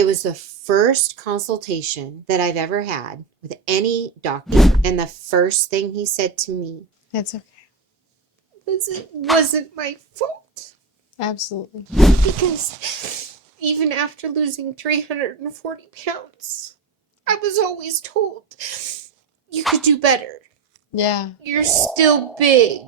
It was the first consultation that I've ever had with any doctor. And the first thing he said to me, That's okay. it wasn't my fault. Absolutely. Because even after losing 340 pounds, I was always told, you could do better. Yeah. You're still big.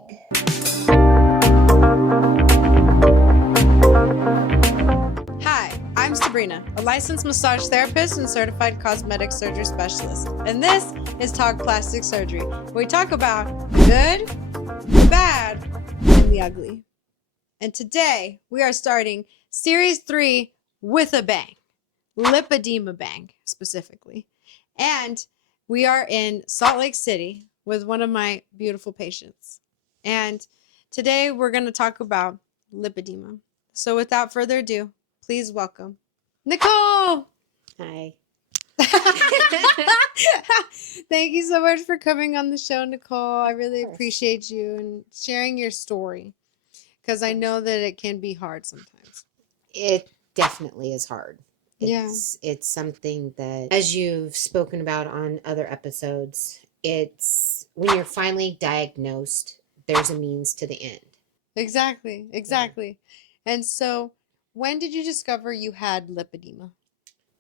Hi, I'm Sabrina, a licensed massage therapist and certified cosmetic surgery specialist. And this is Talk Plastic Surgery, where we talk about the good, the bad, and the ugly. And today we are starting Series 3 with a bang. Lipedema bang, specifically. And we are in Salt Lake City with one of my beautiful patients. And today we're going to talk about lipedema. So without further ado, please welcome Nicole. Hi. Thank you so much for coming on the show, Nicole. I really appreciate you and sharing your story, because I know that it can be hard sometimes. It definitely is hard. It's something that, as you've spoken about on other episodes, it's when you're finally diagnosed, there's a means to the end. Exactly. And so, when did you discover you had lipedema?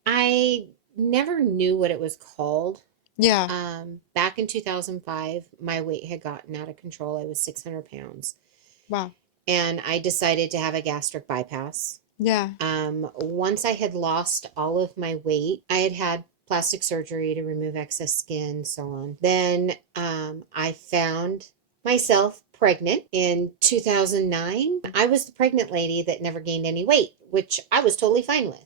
I never knew what it was called. Yeah. Back in 2005, my weight had gotten out of control. I was 600 pounds. Wow. And I decided to have a gastric bypass. Yeah. Once I had lost all of my weight, I had plastic surgery to remove excess skin, so on. Then I found myself pregnant in 2009. I was the pregnant lady that never gained any weight, which I was totally fine with.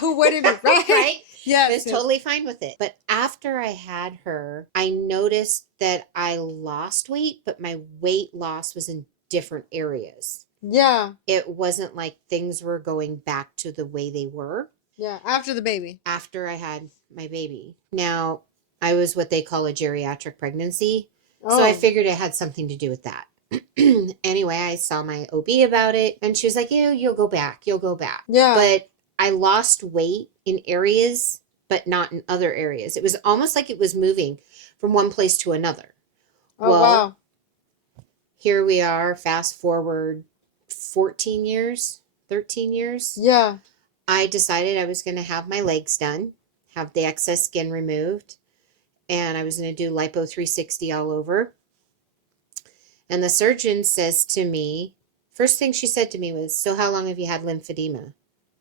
Who wouldn't be, right? Right? Yes. I was totally fine with it. But after I had her, I noticed that I lost weight, but my weight loss was in different areas. Yeah. It wasn't like things were going back to the way they were. Yeah. After the baby. After I had my baby. Now, I was what they call a geriatric pregnancy. Oh. So I figured it had something to do with that. Anyway, I saw my OB about it, and she was like, you'll go back. You'll go back. Yeah. But I lost weight in areas, but not in other areas. It was almost like it was moving from one place to another. Oh, wow. Here we are, fast forward 14 years, 13 years. Yeah. I decided I was going to have my legs done, have the excess skin removed, and I was going to do Lipo 360 all over. And the surgeon says to me, first thing she said to me was, so how long have you had lymphedema?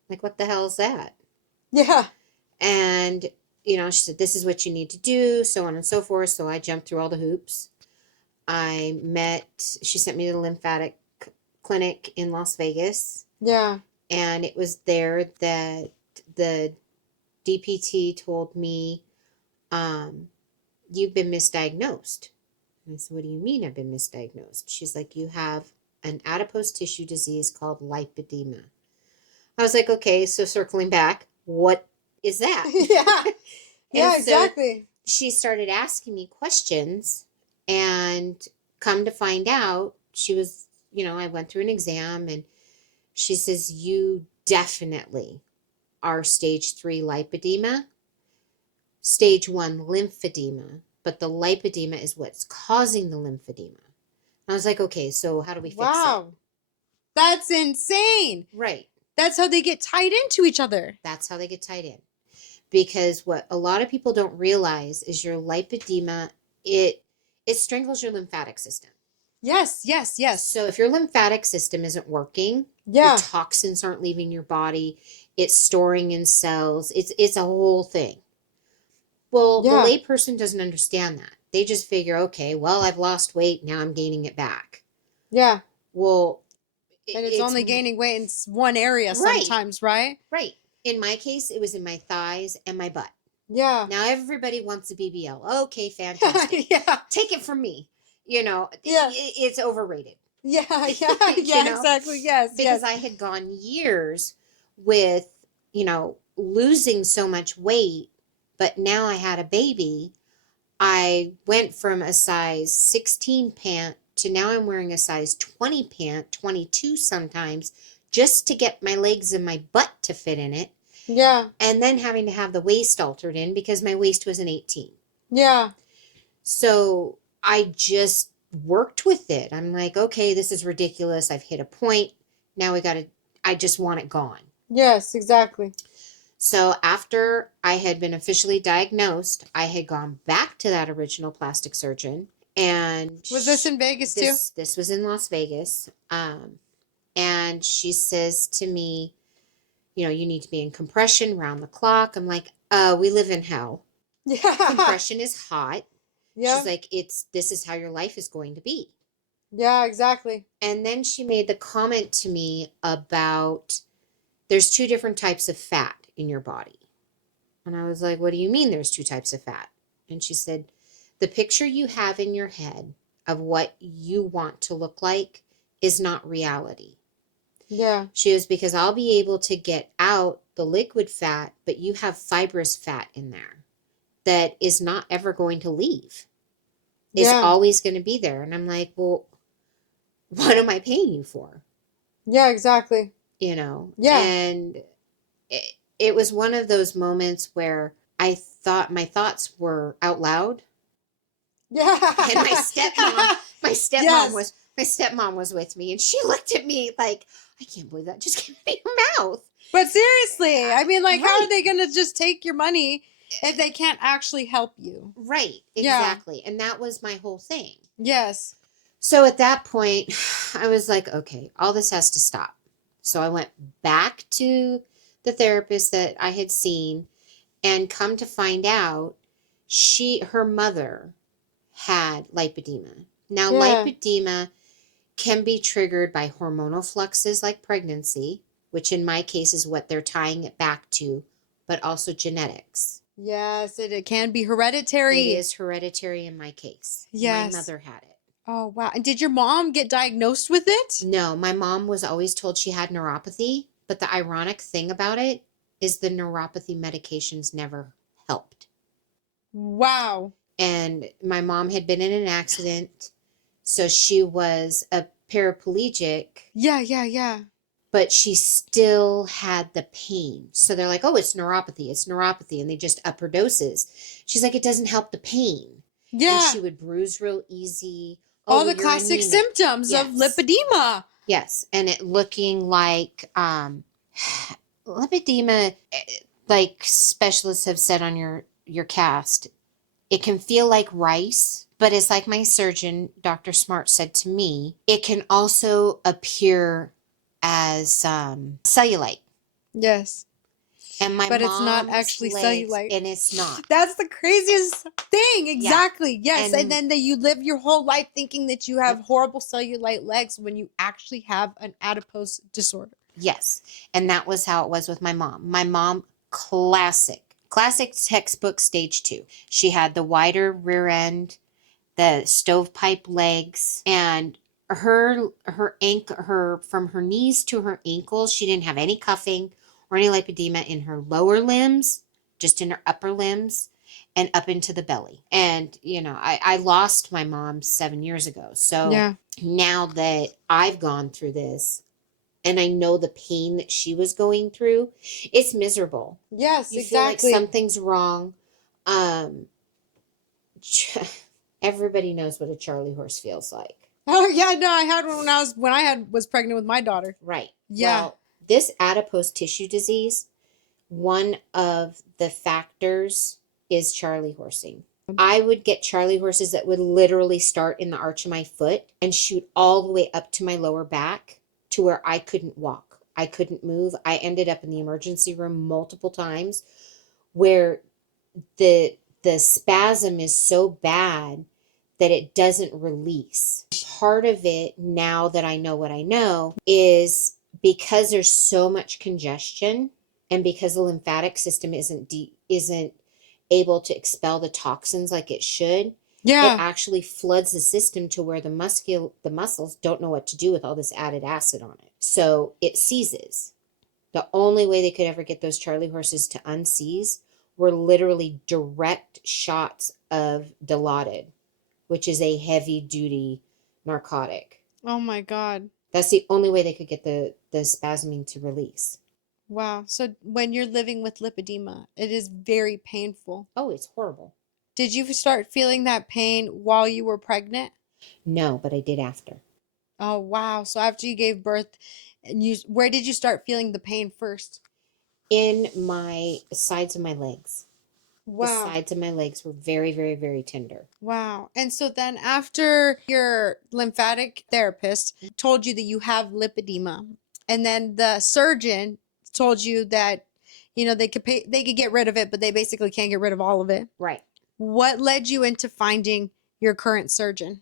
Like, what the hell is that? Yeah. And, she said, this is what you need to do, so on and so forth. So I jumped through all the hoops. She sent me to the Lymphatic clinic in Las Vegas. Yeah. And it was there that the DPT told me, you've been misdiagnosed. And I said, what do you mean I've been misdiagnosed? She's like, you have an adipose tissue disease called lipedema. I was like, okay, so circling back, what is that? Yeah. Yeah, exactly. So she started asking me questions, and come to find out, she was, I went through an exam, and she says, you definitely are stage 3 lipedema, stage 1 lymphedema, but the lipedema is what's causing the lymphedema. I was like, okay, so how do we fix it? Wow. That's insane. Right. That's how they get tied into each other. That's how they get tied in. Because what a lot of people don't realize is your lipedema, it strangles your lymphatic system. Yes. So if your lymphatic system isn't working, yeah, the toxins aren't leaving your body, it's storing in cells, it's a whole thing. Well, the layperson doesn't understand that. They just figure, okay, well, I've lost weight, now I'm gaining it back. Yeah. Well, and it's only gaining weight in one area sometimes, right? Right. In my case, it was in my thighs and my butt. Yeah. Now everybody wants a BBL. Okay, fantastic. Yeah. Take it from me. It's overrated. Yeah, exactly. Yes. Because I had gone years with, losing so much weight, but now I had a baby. I went from a size 16 pant to now I'm wearing a size 20 pant, 22 sometimes, just to get my legs and my butt to fit in it. Yeah. And then having to have the waist altered in because my waist was an 18. Yeah. So I just worked with it. I'm like, okay, this is ridiculous. I've hit a point. Now I just want it gone. Yes, exactly. So after I had been officially diagnosed, I had gone back to that original plastic surgeon, and Was this in Vegas too? this was in Las Vegas. And she says to me, you need to be in compression round the clock. I'm like, we live in hell. Yeah. Compression is hot. Yeah. She's like, this is how your life is going to be. Yeah, exactly. And then she made the comment to me about there's two different types of fat in your body. And I was like, what do you mean there's two types of fat? And she said, the picture you have in your head of what you want to look like is not reality. Yeah. She was, because I'll be able to get out the liquid fat, but you have fibrous fat in there that is not ever going to leave. Is Yeah. always going to be there. And I'm like, well, what am I paying you for? Yeah, exactly. Yeah. Yeah. And it was one of those moments where I thought my thoughts were out loud. Yeah. And my stepmom Yes. was with me, and she looked at me like, I can't believe that just came out of your mouth. But seriously, I mean, like, how Right. are they going to just take your money if they can't actually help you? Right, Yeah. exactly. And that was my whole thing. Yes. So at that point, I was like, okay, all this has to stop. So I went back to the therapist that I had seen, and come to find out, her mother had lipedema. Now, Yeah. lipedema can be triggered by hormonal fluxes like pregnancy, which in my case is what they're tying it back to, but also genetics. Yes, it can be hereditary. It is hereditary in my case. Yes. My mother had it. Oh, wow. And did your mom get diagnosed with it? No, my mom was always told she had neuropathy, but the ironic thing about it is the neuropathy medications never helped. Wow. And my mom had been in an accident, so she was a paraplegic. Yeah, yeah, yeah. But she still had the pain. So they're like, oh, it's neuropathy. And they just up her doses. She's like, it doesn't help the pain. Yeah. And she would bruise real easy. All the classic symptoms of lipedema. Yes. And it looking like lipedema, like specialists have said on your cast, it can feel like rice. But it's like my surgeon, Dr. Smart, said to me, it can also appear as cellulite. Yes. And but it's not actually cellulite. And it's not. That's the craziest thing. Exactly. Yeah. Yes. And then you live your whole life thinking that you have horrible cellulite legs when you actually have an adipose disorder. Yes. And that was how it was with my mom. My mom, classic textbook stage 2. She had the wider rear end, the stovepipe legs, and her from her knees to her ankles, she didn't have any cuffing or any lipedema in her lower limbs, just in her upper limbs and up into the belly. And I lost my mom 7 years ago. So now that I've gone through this and I know the pain that she was going through, it's miserable. Yes, you exactly. feel like something's wrong. Everybody knows what a Charlie horse feels like. Oh yeah, no, I had one when I was pregnant with my daughter. Right. Yeah. Well, this adipose tissue disease, one of the factors is Charlie horsing. I would get Charlie horses that would literally start in the arch of my foot and shoot all the way up to my lower back to where I couldn't walk. I couldn't move. I ended up in the emergency room multiple times where the spasm is so bad that it doesn't release. Part of it, now that I know what I know, is because there's so much congestion and because the lymphatic system isn't able to expel the toxins like it should. Yeah. It actually floods the system to where the muscles don't know what to do with all this added acid on it. So it seizes. The only way they could ever get those Charlie horses to unseize were literally direct shots of Dilaudid, which is a heavy-duty narcotic. Oh my God. That's the only way they could get the spasming to release. Wow. So when you're living with lipedema, it is very painful. Oh, it's horrible. Did you start feeling that pain while you were pregnant? No, but I did after. Oh, wow. So after you gave birth, and where did you start feeling the pain first? In my sides of my legs. The Wow. sides of my legs were very, very, very tender. Wow. And so then after your lymphatic therapist told you that you have lipedema, and then the surgeon told you that, they could get rid of it, but they basically can't get rid of all of it. Right. What led you into finding your current surgeon?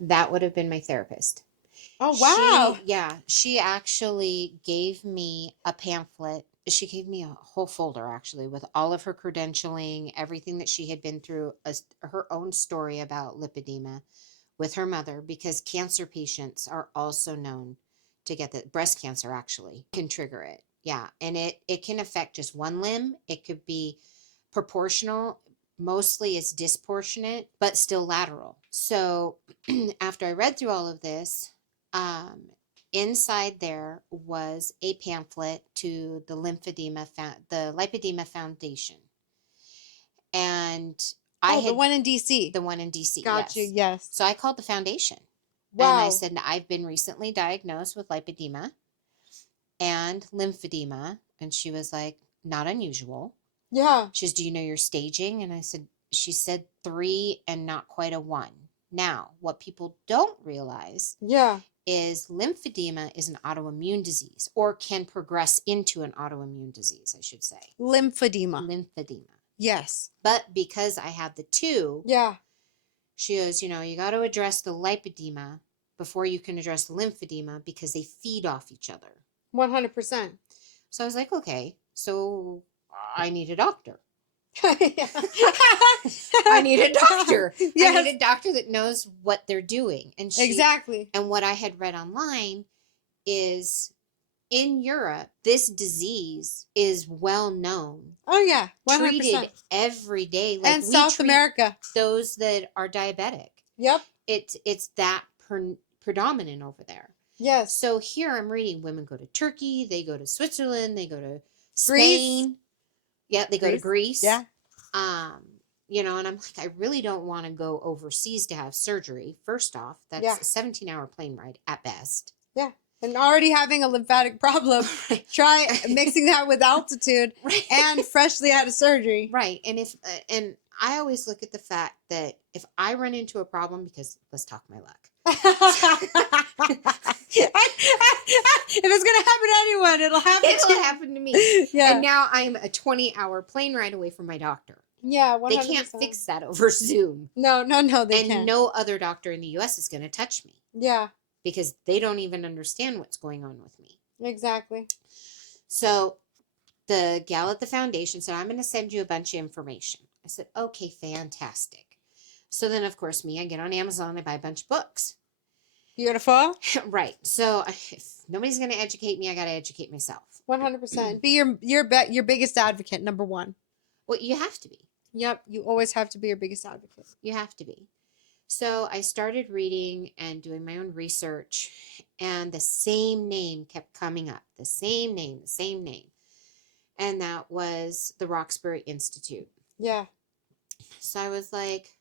That would have been my therapist. Oh, wow. She actually gave me a pamphlet. She gave me a whole folder actually with all of her credentialing, everything that she had been through, her own story about lipedema with her mother, because cancer patients are also known to get the breast cancer actually can trigger it. Yeah. And it can affect just one limb. It could be proportional. Mostly it's disproportionate, but still lateral. So after I read through all of this, inside there was a pamphlet to the the Lipedema Foundation, and I Oh, the had one in DC. the one in DC. Gotcha. Yes. Yes. So I called the foundation and I Wow. said, I've been recently diagnosed with lipedema and lymphedema, and she was like, not unusual. Yeah. She says, do you know your staging? And I said, she said 3 and not quite a 1. Now, what people don't realize Yeah. is lymphedema is an autoimmune disease, or can progress into an autoimmune disease, I should say. Lymphedema. Lymphedema. Yes. But because I had the two, Yeah. she goes, you got to address the lipedema before you can address the lymphedema because they feed off each other. 100%. So I was like, okay, so I need a doctor. I need a doctor. Yes. I need a doctor that knows what they're doing. And Exactly. And what I had read online is in Europe, this disease is well known. Oh yeah, 100%. Treated every day. And South America. Those that are diabetic. Yep. It's that predominant over there. Yes. So here I'm reading women go to Turkey, they go to Switzerland, they go to Spain. Greece. Yeah, they go to Greece. Yeah. And I'm like, I really don't want to go overseas to have surgery. First off, that's a 17-hour plane ride at best. Yeah. And already having a lymphatic problem, try mixing that with altitude and freshly out of surgery. Right. And and I always look at the fact that if I run into a problem, because let's talk my luck. If it's going to happen to anyone, it'll happen to me. Yeah. And now I'm a 20-hour plane ride away from my doctor. Yeah, 100%. They can't fix that over Zoom. No, they can't. And no other doctor in the U.S. is going to touch me. Yeah. Because they don't even understand what's going on with me. Exactly. So the gal at the foundation said, I'm going to send you a bunch of information. I said, okay, fantastic. So then, of course, I get on Amazon, I buy a bunch of books. Beautiful. Right. So if nobody's going to educate me, I got to educate myself. 100%. Be your biggest advocate, number one. Well, you have to be. Yep. You always have to be your biggest advocate. You have to be. So I started reading and doing my own research, and the same name kept coming up. The same name. And that was the Roxbury Institute. Yeah. So I was like,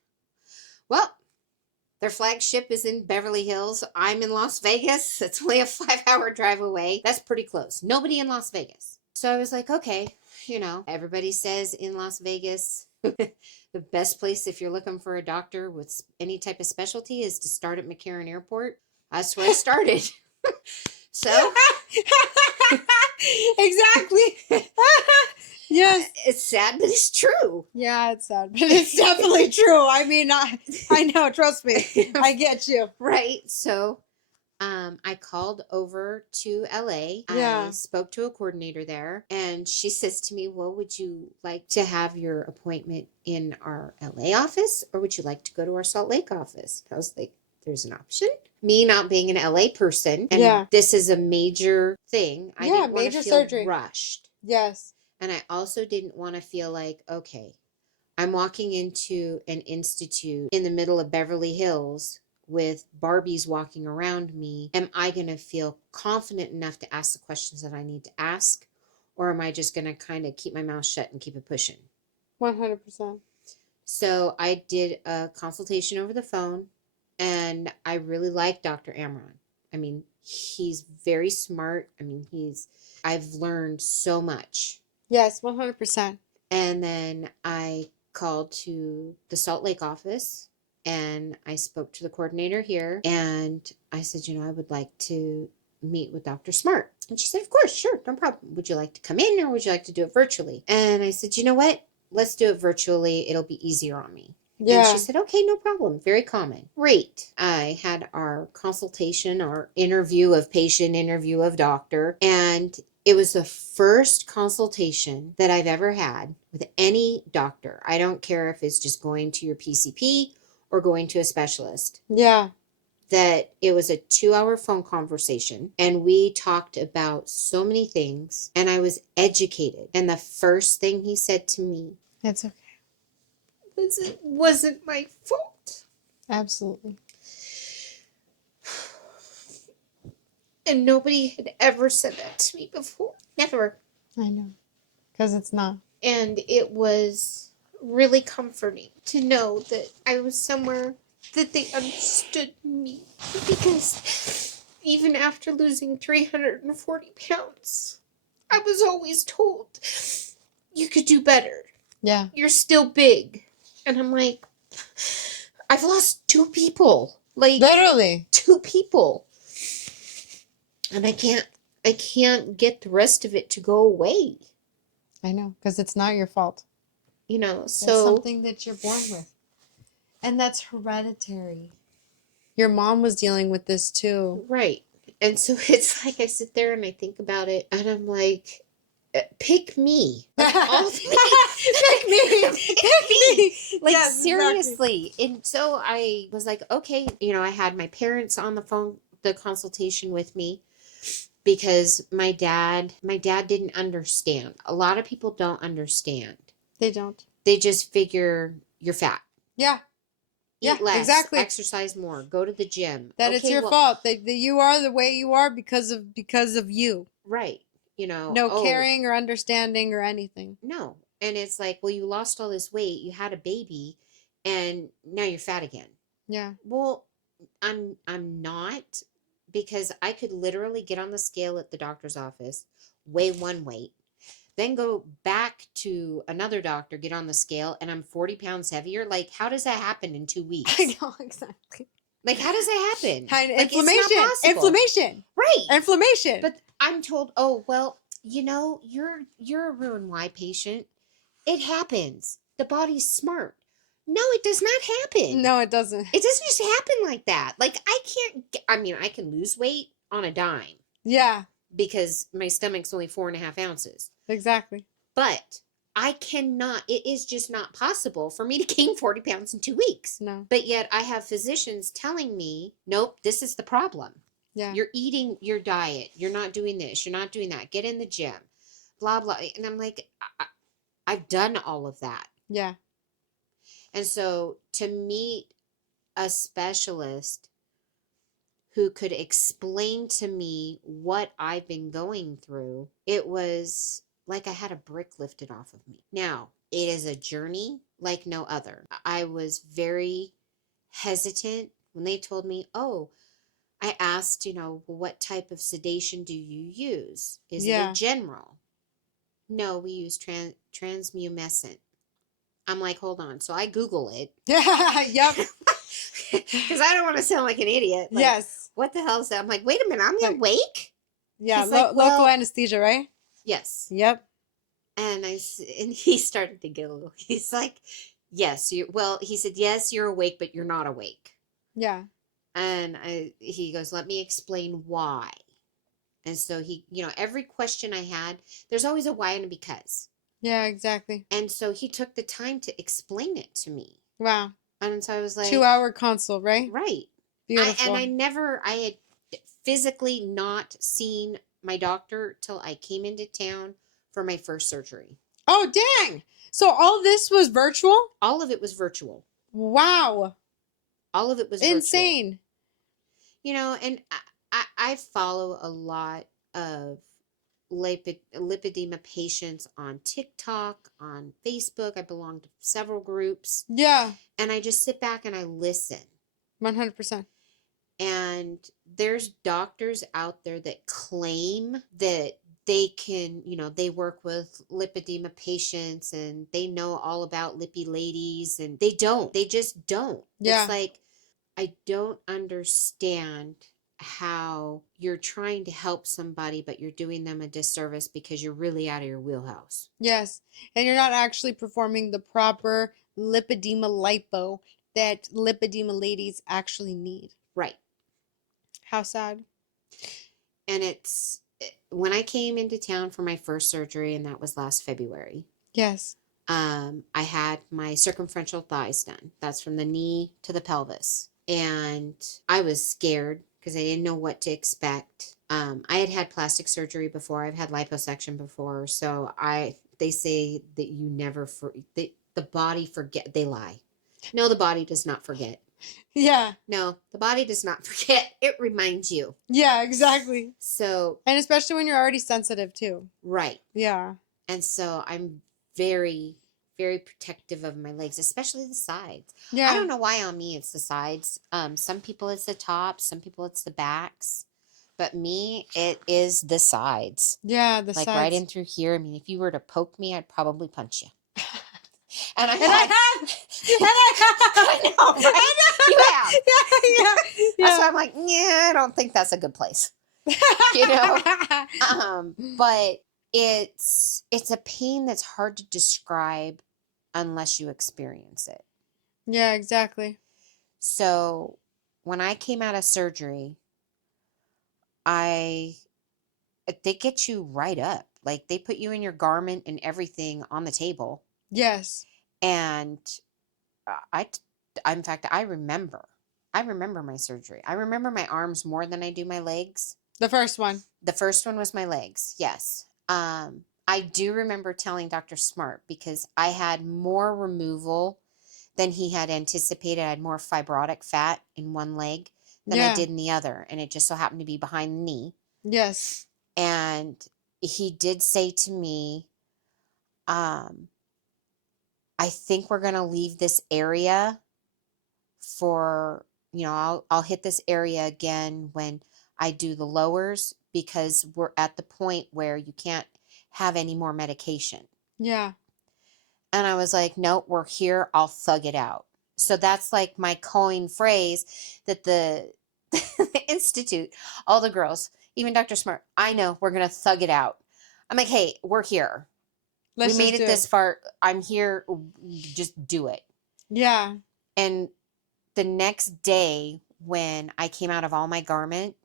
well, their flagship is in Beverly Hills. I'm in Las Vegas. It's only a 5-hour drive away. That's pretty close. Nobody in Las Vegas. So I was like, okay, everybody says in Las Vegas, the best place if you're looking for a doctor with any type of specialty is to start at McCarran Airport. That's where I started. So. Exactly. Yes. It's sad, but it's true. Yeah, it's sad, but it's definitely true. I mean, I know, trust me. I get you. Right. So I called over to LA. Yeah. I spoke to a coordinator there, and she says to me, well, would you like to have your appointment in our LA office, or would you like to go to our Salt Lake office? I was like, there's an option. Me not being an LA person, and this is a major thing. I didn't want to feel surgery. Rushed. Yes. And I also didn't want to feel like, okay, I'm walking into an institute in the middle of Beverly Hills with Barbies walking around me. Am I going to feel confident enough to ask the questions that I need to ask? or am I just going to kind of keep my mouth shut and keep it pushing? 100%. So I did a consultation over the phone, and I really like Dr. Amron. I mean, he's very smart. I mean, I've learned so much. Yes, 100%. And then I called to the Salt Lake office, and I spoke to the coordinator here, and I said, I would like to meet with Dr. Smart. And she said, of course, sure, no problem. Would you like to come in, or would you like to do it virtually? And I said, you know what? Let's do it virtually. It'll be easier on me. Yeah. And she said, okay, no problem. Very common. Great. I had our consultation, our interview of patient, interview of doctor, and it was the first consultation that I've ever had with any doctor. I don't care if it's just going to your PCP or going to a specialist. Yeah. That it was a 2-hour phone conversation, and we talked about so many things, and I was educated. And the first thing he said to me, It's okay. it wasn't my fault. Absolutely. And nobody had ever said that to me before. Never. I know. Because it's not. And it was really comforting to know that I was somewhere that they understood me. Because even after losing 340 pounds, I was always told, you could do better. Yeah. You're still big. And I'm like, I've lost 2 people. Like, Literally. 2 people. And I can't get the rest of it to go away. I know, because it's not your fault. So It's something that you're born with. And that's hereditary. Your mom was dealing with this too. Right. And so it's like I sit there and I think about it, and I'm like, pick me. Like, all Pick me. Pick me. Like, Yes, seriously. Exactly. And so I was like, okay, I had my parents on the phone, the consultation with me, because my dad didn't understand. A lot of people don't understand. They don't. They just figure you're fat. Yeah. Eat less, exactly. Exercise more, go to the gym. That it's your fault. That you are the way you are because of you. Right. No caring or understanding or anything. No. And it's like, well, you lost all this weight, you had a baby, and now you're fat again. Yeah. Well, I'm not, because I could literally get on the scale at the doctor's office, weigh one weight, then go back to another doctor, get on the scale, and I'm 40 pounds heavier. Like, how does that happen in 2 weeks? I know, exactly. Like, how does that happen? Like, inflammation. Right. Inflammation. But I'm told, oh, well, you're a Roux-en-Y patient. It happens. The body's smart. No, it does not happen. No, it doesn't. It doesn't just happen like that. Like, I can lose weight on a dime. Yeah. Because my stomach's only 4.5 ounces. Exactly. But I cannot, it is just not possible for me to gain 40 pounds in 2 weeks. No. But yet I have physicians telling me, nope, this is the problem. Yeah. You're eating your diet. You're not doing this. You're not doing that. Get in the gym. Blah, blah. And I'm like, I've done all of that. Yeah. And so to meet a specialist who could explain to me what I've been going through, it was like I had a brick lifted off of me. Now, it is a journey like no other. I was very hesitant when they told me, oh, I asked, well, what type of sedation do you use? Is it a general? No, we use transmumescent. I'm like, hold on. So I Google it. Yep. Because I don't want to sound like an idiot. Like, yes. What the hell is that? I'm like, wait a minute, I'm awake? Yeah, local anesthesia, right? Yes. Yep. And he started to giggle. He's like, yes, he said, yes, you're awake, but you're not awake. Yeah. And he goes, let me explain why. And so he, every question I had, there's always a why and a because. Yeah, exactly. And so he took the time to explain it to me. Wow. And so I was like, 2-hour consult, right? Right. Beautiful. I had physically not seen my doctor till I came into town for my first surgery. Oh, dang. So all this was virtual? All of it was virtual. Wow. All of it was insane. Virtual. And I follow a lot of lipedema patients on TikTok, on Facebook. I belong to several groups. Yeah. And I just sit back and I listen. 100%. And there's doctors out there that claim that they can, they work with lipedema patients and they know all about lippy ladies, and they don't. They just don't. Yeah. It's like, I don't understand how you're trying to help somebody, but you're doing them a disservice because you're really out of your wheelhouse. Yes. And you're not actually performing the proper lipedema lipo that lipedema ladies actually need. Right. How sad. And it's when I came into town for my first surgery, and that was last February. Yes. I had my circumferential thighs done. That's from the knee to the pelvis. And I was scared because I didn't know what to expect. I had plastic surgery before. I've had liposuction before. So they say that you never, the body forget, they lie. No, the body does not forget. Yeah. No, the body does not forget. It reminds you. Yeah, exactly. So. And especially when you're already sensitive too. Right. Yeah. And so I'm very, very protective of my legs, especially the sides. Yeah. I don't know why on me it's the sides. Some people it's the tops, some people it's the backs. But me, it is the sides. Yeah, the like sides. right in through here. I mean, if you were to poke me, I'd probably punch you. And I have. I know, right? You have. Yeah. That's why I'm like, yeah, I don't think that's a good place. But it's a pain that's hard to describe unless you experience it. Yeah, exactly. So when I came out of surgery, they get you right up. Like they put you in your garment and everything on the table. Yes. And in fact, I remember my surgery. I remember my arms more than I do my legs. The first one. The first one was my legs. Yes. I do remember telling Dr. Smart because I had more removal than he had anticipated. I had more fibrotic fat in one leg than I did in the other. And it just so happened to be behind the knee. Yes. And he did say to me, I think we're going to leave this area for, I'll hit this area again when I do the lowers, because we're at the point where you can't have any more medication. Yeah. And I was like, nope, we're here. I'll thug it out. So that's like my coin phrase that the Institute, all the girls, even Dr. Smart, I know we're going to thug it out. I'm like, hey, we're here. We made it this far. I'm here. Just do it. Yeah. And the next day when I came out of all my garment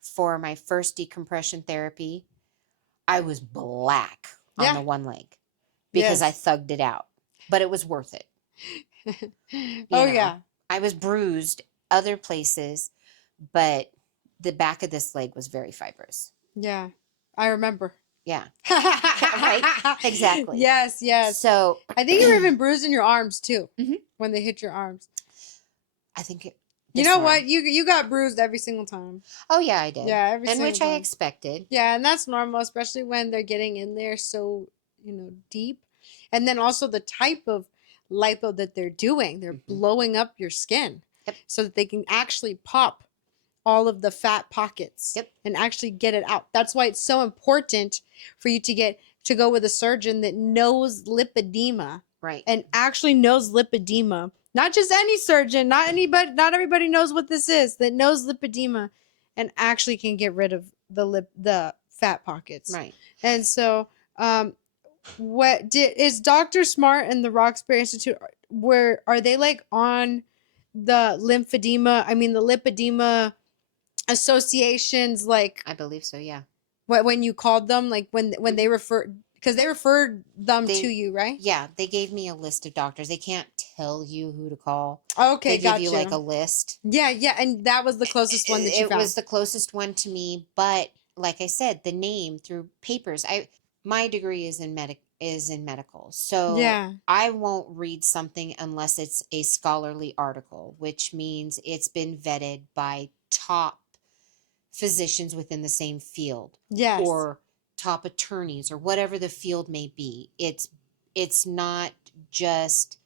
for my first decompression therapy, I was black on the one leg because I thugged it out. But it was worth it. Yeah. I was bruised other places, but the back of this leg was very fibrous. Yeah. I remember. Yeah. Right? Exactly. Yes, yes. So I think you were even bruised in your arms too, mm-hmm. when they hit your arms. I think it. You know what? You got bruised every single time. Oh yeah, I did. Yeah, every single time. I expected. Yeah, and that's normal, especially when they're getting in there so, deep. And then also the type of lipo that they're doing. They're blowing up your skin. Yep. So that they can actually pop all of the fat pockets. Yep. And actually get it out. That's why it's so important for you to go with a surgeon that knows lipedema. Right. And actually knows lipedema. Not just any surgeon, not everybody knows what this is, that knows lipedema and actually can get rid of the fat pockets. Right. And so is Dr. Smart and the Roxbury Institute, are they like on the lipedema associations, like I believe so, yeah. When you called them, like when they referred, because they referred them to you, right? Yeah, they gave me a list of doctors. They can't tell you who to call. Okay, they give you like a list. Yeah, and that was the closest one that you found. It was the closest one to me, but like I said, the name through papers. My degree is in medical, so yeah. I won't read something unless it's a scholarly article, which means it's been vetted by top physicians within the same field. Yes. Or top attorneys or whatever the field may be. It's not just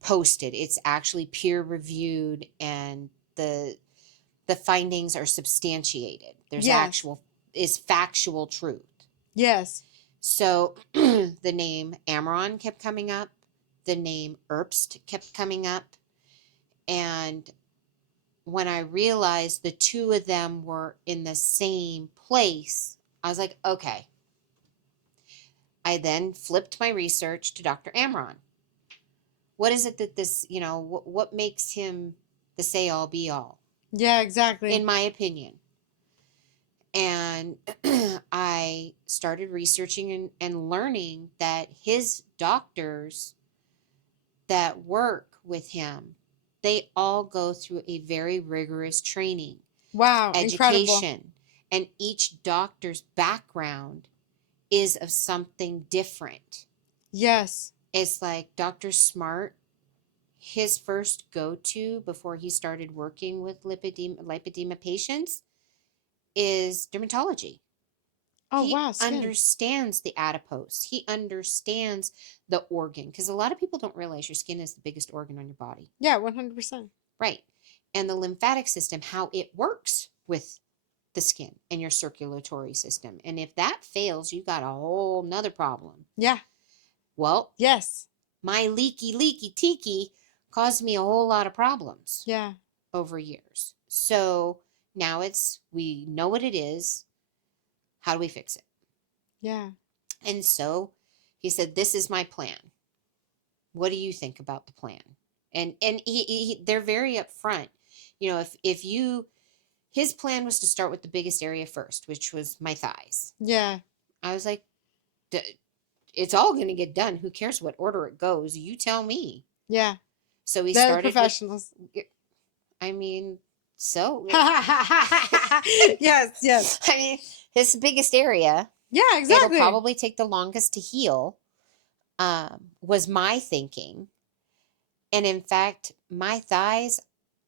posted. It's actually peer reviewed, and the findings are substantiated. There's Yes. factual truth. Yes. So the name Amaron kept coming up, the name Herbst kept coming up, and when I realized the two of them were in the same place, I was like, okay. I then flipped my research to Dr. Amaron. What is it that this, what makes him the say all be all? Yeah, exactly. In my opinion. And I started researching and learning that his doctors that work with him, they all go through a very rigorous training. Wow, education. incredible. And each doctor's background is of something different. Yes. It's like Dr. Smart, his first go-to before he started working with lipedema patients is dermatology. Oh, He wow, skin. understands the adipose. He understands the organ, because a lot of people don't realize your skin is the biggest organ on your body. Yeah, 100%. Right. And the lymphatic system, how it works with the skin and your circulatory system. And if that fails, you got a whole nother problem. Yeah. Well, yes. My leaky tiki caused me a whole lot of problems. Yeah. Over years. So now we know what it is. How do we fix it? Yeah. And so he said, this is my plan. What do you think about the plan? And they're very upfront. His plan was to start with the biggest area first, which was my thighs. Yeah. I was like, it's all going to get done. Who cares what order it goes? You tell me. Yeah. So we They're started professionals. So. yes. I mean, his biggest area. Yeah, exactly. It'll probably take the longest to heal, was my thinking. And in fact, my thighs,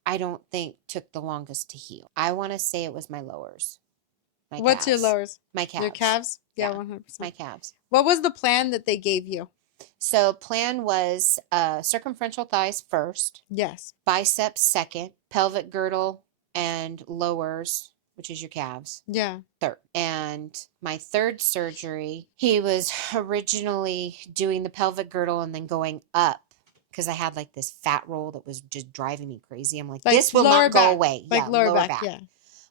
I don't think took the longest to heal. I want to say it was my lowers. What's your lowers? My calves. Your calves? Yeah, 100%. My calves. What was the plan that they gave you? So plan was circumferential thighs first. Yes. Biceps second. Pelvic girdle and lowers, which is your calves. Yeah. Third. And my third surgery, he was originally doing the pelvic girdle and then going up, because I had like this fat roll that was just driving me crazy. I'm like this will not go away. Like lower back. Yeah.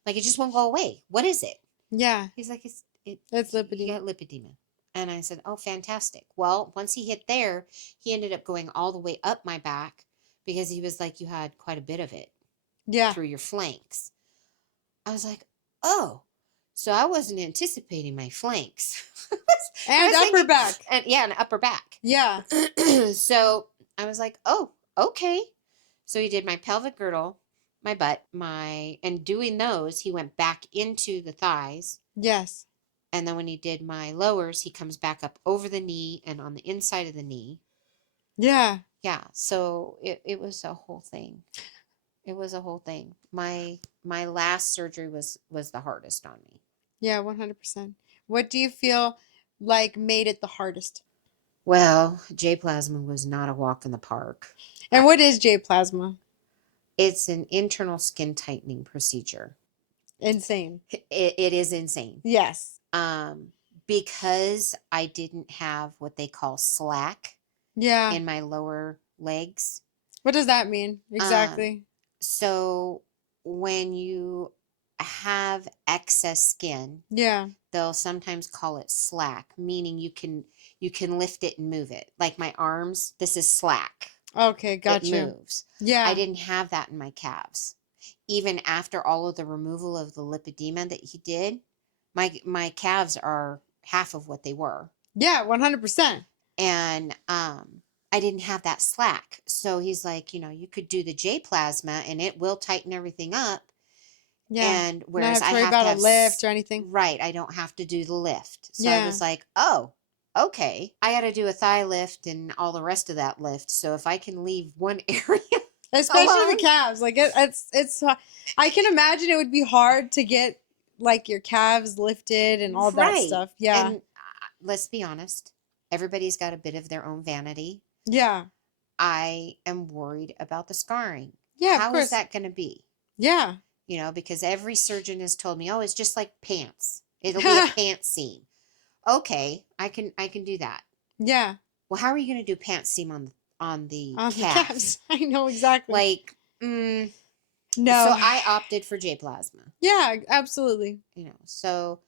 Like it just won't go away. What is it? Yeah. He's like, it's lipedema. You got lipedema. And I said, oh, fantastic. Well, once he hit there, he ended up going all the way up my back, because he was like, you had quite a bit of it. Yeah. Through your flanks. I was like, oh, so I wasn't anticipating my flanks. And upper back. And upper back. Yeah. So I was like, oh, okay. So he did my pelvic girdle, my butt, and doing those, he went back into the thighs. Yes. And then when he did my lowers, he comes back up over the knee and on the inside of the knee. Yeah. Yeah. So it was a whole thing. It was a whole thing. My last surgery was the hardest on me. Yeah, 100%. What do you feel like made it the hardest? Well, J-plasma was not a walk in the park. And what is J-plasma? It's an internal skin tightening procedure. Insane. It is insane. Yes. Because I didn't have what they call slack. Yeah. In my lower legs. What does that mean exactly? So when you have excess skin, yeah, they'll sometimes call it slack, meaning you can lift it and move it. Like my arms, this is slack. Okay, gotcha. It moves. Yeah. I didn't have that in my calves. Even after all of the removal of the lipedema that he did, my calves are half of what they were. Yeah, 100%. And I didn't have that slack. So he's like, you could do the J-plasma and it will tighten everything up. Yeah. And whereas I have to worry about a lift or anything. Right. I don't have to do the lift. So I was like, oh, okay. I got to do a thigh lift and all the rest of that lift. So if I can leave one area. Especially the calves. Like it's I can imagine it would be hard to get like your calves lifted and all that Right. stuff. Yeah. And let's be honest, everybody's got a bit of their own vanity. Yeah. I am worried about the scarring. Yeah, of How is course. that going to be? Yeah. You know, because every surgeon has told me, oh, it's just like pants. It'll be a pants seam. Okay, I can do that. Yeah. Well, how are you going to do pants seam on the On the calf? calves. I know exactly. Like, so No. I opted for J plasma. Yeah, absolutely. You know, so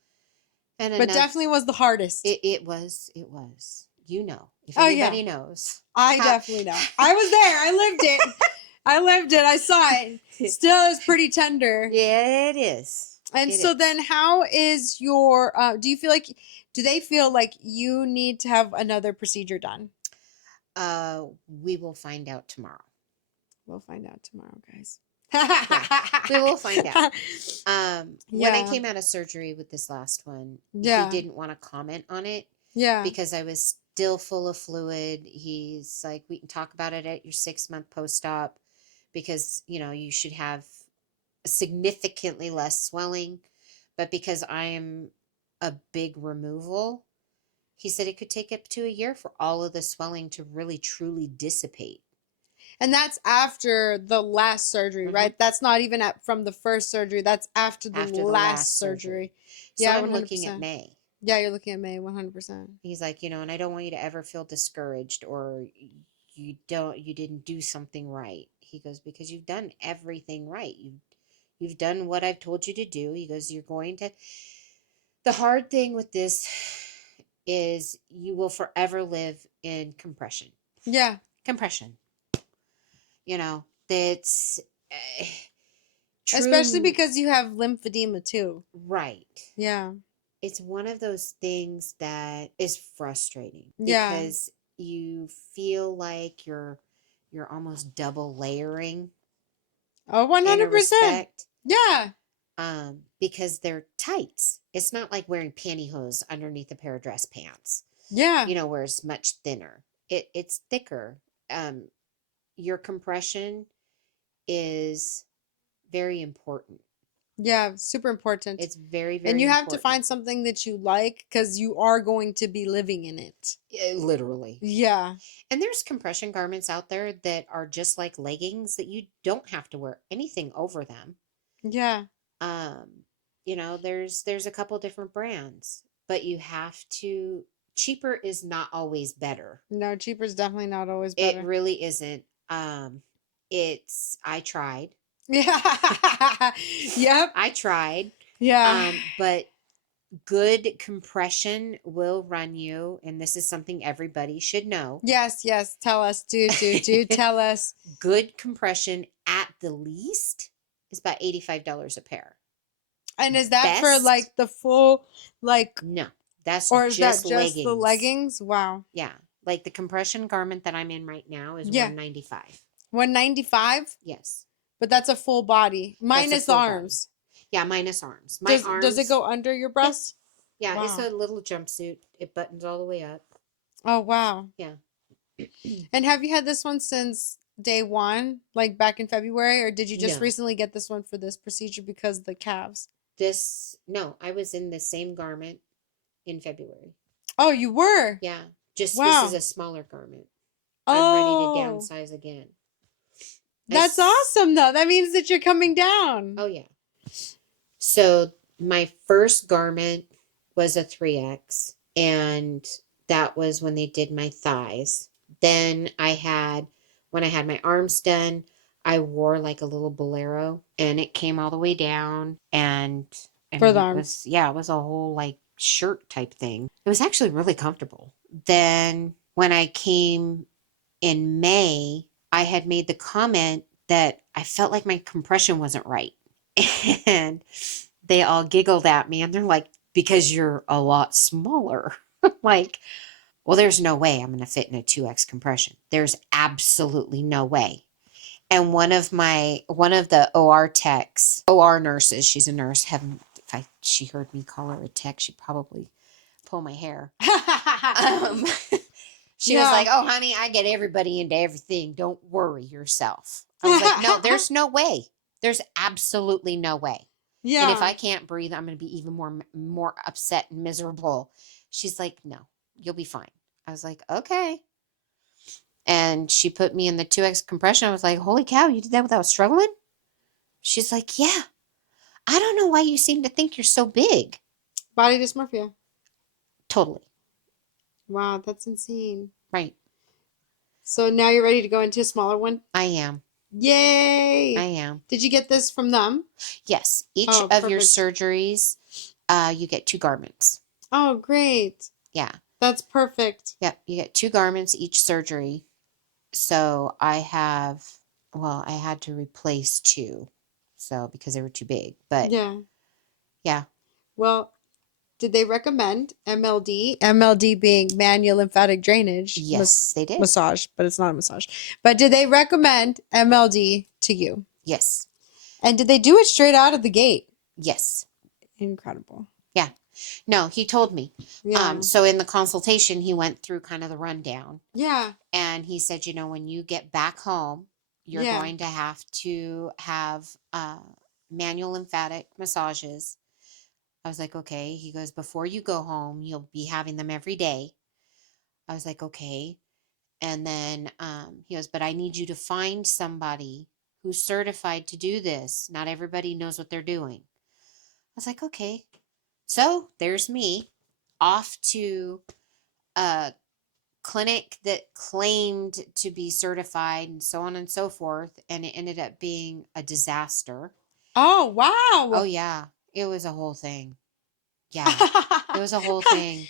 and But enough. definitely was the hardest. It was. You know, if Oh, yeah. anybody knows, I definitely know. I was there. I lived it. I lived it. I saw it. Still is pretty tender. Yeah, it is. And It so is. then how is your do you feel like do they feel like you need to have another procedure done? We will find out tomorrow. We'll find out tomorrow, guys. We will find out. When I Yeah. came out of surgery with this last one, Yeah. he didn't want to comment on it Yeah. because I was still full of fluid. He's like, we can talk about it at your 6-month post-op because, you know, you should have significantly less swelling. But because I am a big removal, he said it could take up to a year for all of the swelling to really truly dissipate. And that's after the last surgery, right? That's not even from the first surgery. That's after the last surgery. So Yeah, I'm looking 100%. at May. Yeah, you're looking at May 100%. He's like, you know, and I don't want you to ever feel discouraged or you didn't do something right. He goes, because you've done everything right. You've done what I've told you to do. He goes, you're going to. The hard thing with this is you will forever live in compression. Yeah. Compression. You know, that's especially because you have lymphedema too. Right. Yeah. It's one of those things that is frustrating because you feel like you're almost double layering. Oh, 100%. Yeah. Because they're tights. It's not like wearing pantyhose underneath a pair of dress pants. Yeah. You know, where it's much thinner. It's thicker. Your compression is very important. Yeah, super important. It's very, very And you have important. to find something that you like because you are going to be living in it. Literally. Yeah. And there's compression garments out there that are just like leggings that you don't have to wear anything over them. Yeah. You know, there's a couple different brands, but you have to. Cheaper is not always better. No, cheaper is definitely not always better. It really isn't. I tried. Yeah. Yep. I tried. Yeah. But good compression will run you, and this is something everybody should know. Yes, yes. Tell us. Do tell us. Good compression at the least is about $85 a pair. And is that for like the full, like? No, that's or is just that just leggings. the leggings? Wow. Yeah, like the compression garment that I'm in right now is $195. $195? Yes. But that's a full body minus full arms. Body. Yeah, minus arms. Does it go under your breast? Yeah, wow. It's a little jumpsuit. It buttons all the way up. Oh wow. Yeah. And have you had this one since day one, like back in February, or did you just recently get this one for this procedure because of the calves? No, I was in the same garment in February. Oh, you were? Yeah. Just this is a smaller garment. I'm ready to downsize again. That's awesome though. That means that you're coming down. Oh yeah. So my first garment was a 3X, and that was when they did my thighs. Then when I had my arms done, I wore like a little bolero, and it came all the way down, and for the arms. It was a whole like shirt type thing. It was actually really comfortable. Then when I came in May, I had made the comment that I felt like my compression wasn't right. And they all giggled at me, and they're like, because you're a lot smaller. Like, well, there's no way I'm going to fit in a 2X compression. There's absolutely no way. And one of the OR nurses, she's a nurse. If she heard me call her a tech, she'd probably pull my hair. She was like, oh, honey, I get everybody into everything. Don't worry yourself. I was like, no, there's no way. There's absolutely no way. And if Yeah. I can't breathe, I'm going to be even more upset and miserable. She's like, no, you'll be fine. I was like, okay. And she put me in the 2X compression. I was like, holy cow, you did that without struggling? She's like, yeah. I don't know why you seem to think you're so big. Body dysmorphia. Totally. Wow, that's insane. Right. So now you're ready to go into a smaller one? I am. Yay! I am. Did you get this from them? Yes. Each Oh, of your perfect. surgeries, you get 2 garments. Oh, great. Yeah. That's perfect. Yep. You get 2 garments each surgery. So I had to replace 2. So because they were too big. But yeah. Well, did they recommend MLD? MLD being manual lymphatic drainage. Yes, they did. Massage, but it's not a massage. But did they recommend MLD to you? Yes. And did they do it straight out of the gate? Yes. Incredible. Yeah. No, he told me. Yeah. So in the consultation, he went through kind of the rundown. Yeah. And he said, when you get back home, you're going to have manual lymphatic massages. I was like, okay. He goes, before you go home, you'll be having them every day. I was like, okay. And then he goes, but I need you to find somebody who's certified to do this. Not everybody knows what they're doing. I was like, okay. So there's me off to a clinic that claimed to be certified and so on and so forth. And it ended up being a disaster. Oh, wow. Oh, yeah. It was a whole thing. Yeah. It was a whole thing.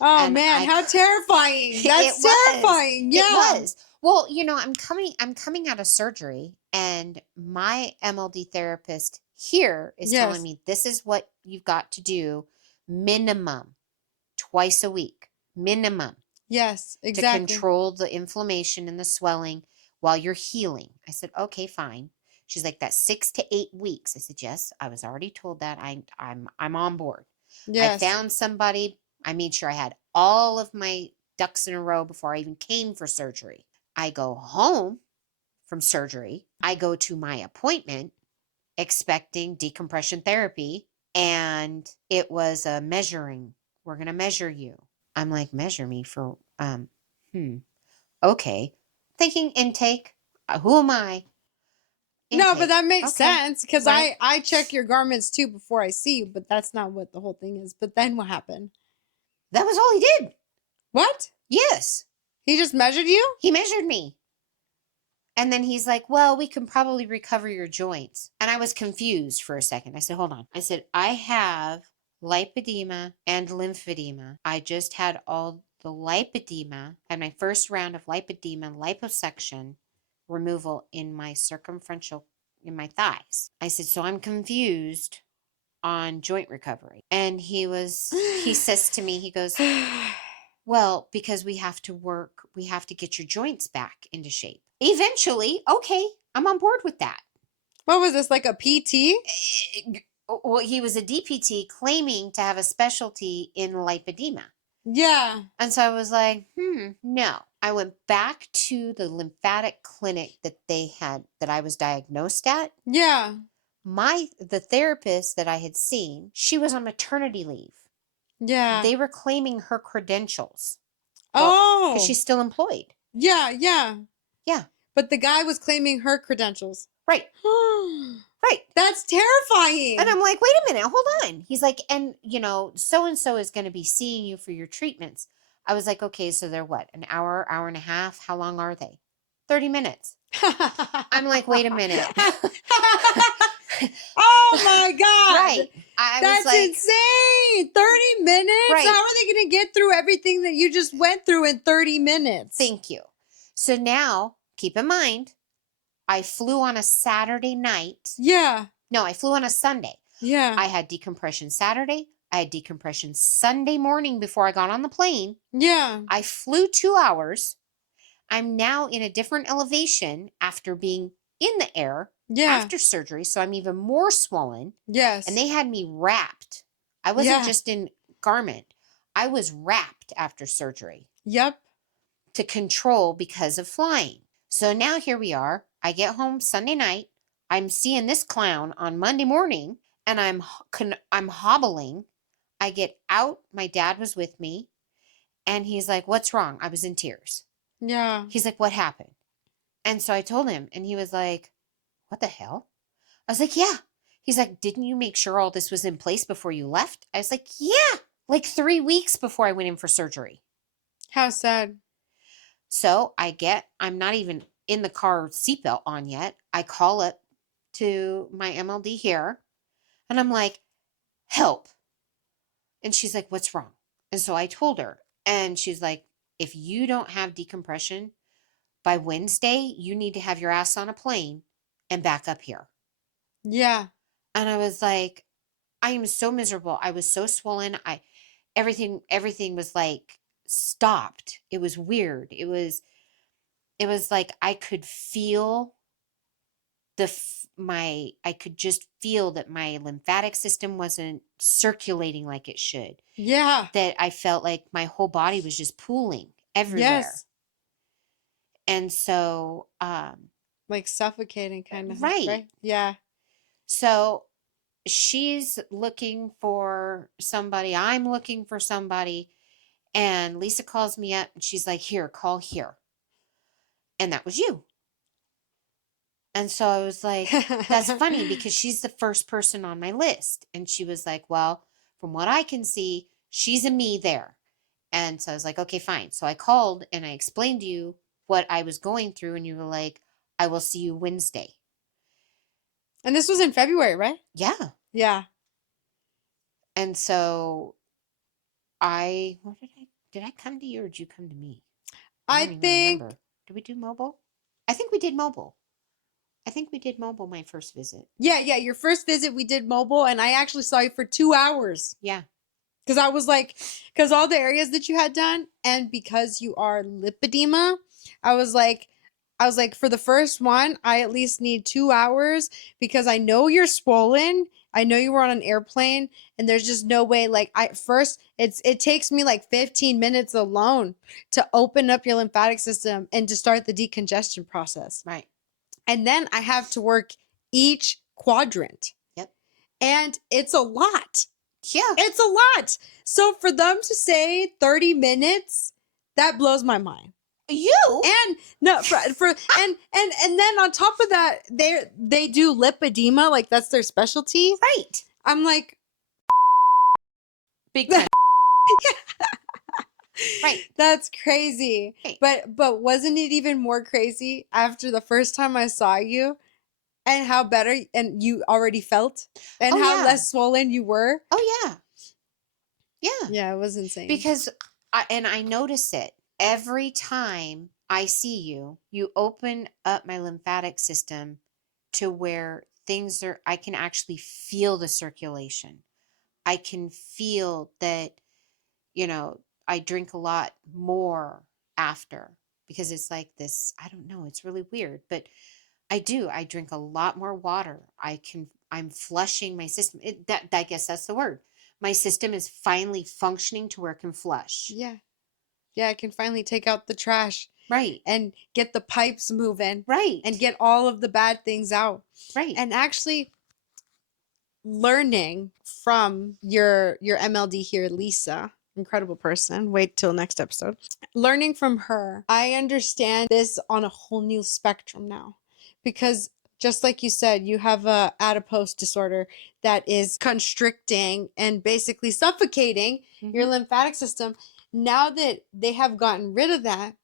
Oh, And man. How terrifying. That's terrifying. Yeah. It was. Well, I'm coming out of surgery, and my MLD therapist here is telling me this is what you've got to do minimum twice a week. Minimum. Yes, exactly. To control the inflammation and the swelling while you're healing. I said, okay, fine. She's like, that's 6 to 8 weeks. I said, yes, I was already told that. I'm on board. Yes. I found somebody. I made sure I had all of my ducks in a row before I even came for surgery. I go home from surgery. I go to my appointment expecting decompression therapy, and it was a measuring. We're going to measure you. I'm like, measure me for, okay. Thinking intake. Who am I? No, but that makes sense because right. I check your garments too before I see you, but that's not what the whole thing is. But then what happened? That was all he did. What? Yes. He just measured you? He measured me. And then he's like, well, we can probably recover your joints. And I was confused for a second. I said, hold on. I said, I have lipedema and lymphedema. I just had all the lipedema and my first round of lipedema liposuction removal in my in my thighs. I said, so I'm confused on joint recovery. And he says to me, he goes, well, because we have to get your joints back into shape. Eventually, okay, I'm on board with that. What was this, like a PT? Well, he was a DPT claiming to have a specialty in lipedema. Yeah. And so I was like, no. I went back to the lymphatic clinic that I was diagnosed at. Yeah. The therapist that I had seen, she was on maternity leave. Yeah. They were claiming her credentials. Because she's still employed. Yeah, yeah. Yeah. But the guy was claiming her credentials. Right. Right. That's terrifying. And I'm like, wait a minute, hold on. He's like, and so-and-so is going to be seeing you for your treatments. I was like, okay, so they're what? An hour, hour and a half? How long are they? 30 minutes. I'm like, wait a minute. Oh my God. Right. That's insane. 30 minutes? Right. How are they going to get through everything that you just went through in 30 minutes? Thank you. So now, keep in mind, I flew on a Saturday night. Yeah. No, I flew on a Sunday. Yeah. I had decompression Saturday. I had decompression Sunday morning before I got on the plane. Yeah. I flew 2 hours. I'm now in a different elevation after being in the air after surgery. So I'm even more swollen. Yes. And they had me wrapped. I wasn't just in garment. I was wrapped after surgery. Yep. To control because of flying. So now here we are. I get home Sunday night. I'm seeing this clown on Monday morning. and I'm hobbling. I get out. My dad was with me, and he's like, "What's wrong?" I was in tears. Yeah. He's like, "What happened?" And so I told him, and he was like, "What the hell?" I was like, "Yeah." He's like, "Didn't you make sure all this was in place before you left?" I was like, "Yeah." Like 3 weeks before I went in for surgery. How sad. So I'm not even in the car seatbelt on yet. I call up to my MLD here, and I'm like, "Help." And she's like, "What's wrong?" And so I told her, and she's like, "If you don't have decompression by Wednesday, you need to have your ass on a plane and back up here." Yeah. And I was like, I am so miserable. I was so swollen. Everything was like stopped. It was weird. It was like I could feel I could just feel that my lymphatic system wasn't circulating like it should. Yeah. That I felt like my whole body was just pooling everywhere. Yes. And so, Like suffocating kind of, right. right? Yeah. So she's looking for somebody. I'm looking for somebody. And Lisa calls me up and she's like, "Here, call here." And that was you. And so I was like, that's funny because she's the first person on my list. And she was like, "Well, from what I can see, she's a me there." And so I was like, "Okay, fine." So I called and I explained to you what I was going through. And you were like, "I will see you Wednesday." And this was in February, right? Yeah. Yeah. And so did I come to you or did you come to me? I I don't even think, remember. Did we do mobile? I think we did mobile. I think we did mobile my first visit. yeah, your first visit we did mobile, and I actually saw you for 2 hours. Yeah. Because I was like, because all the areas that you had done, and because you are lipedema, I was like, for the first one, I at least need 2 hours because I know you're swollen. I know you were on an airplane, and there's just no way. Like it takes me like 15 minutes alone to open up your lymphatic system and to start the decongestion process. Right. And then I have to work each quadrant. Yep. And it's a lot. Yeah. It's a lot. So for them to say 30 minutes, that blows my mind. You And no, and then on top of that, they do lipedema, like that's their specialty. right. I'm like, Big time. Right. That's crazy. Right. But wasn't it even more crazy after the first time I saw you and how better and you already felt and Oh, how yeah. less swollen you were? Oh yeah. Yeah. Yeah, it was insane. Because I notice it every time I see you, you open up my lymphatic system to where I can actually feel the circulation. I can feel that, I drink a lot more after because it's like this, I don't know, it's really weird, but I do. I drink a lot more water. I'm flushing my system. I guess that's the word. My system is finally functioning to where it can flush. Yeah. Yeah, I can finally take out the trash. Right. And get the pipes moving. Right. And get all of the bad things out. Right. And actually learning from your MLD here, Lisa, incredible person. Wait till next episode. Learning from her, I understand this on a whole new spectrum now. Because just like you said, you have a adipose disorder that is constricting and basically suffocating your lymphatic system. Now that they have gotten rid of that,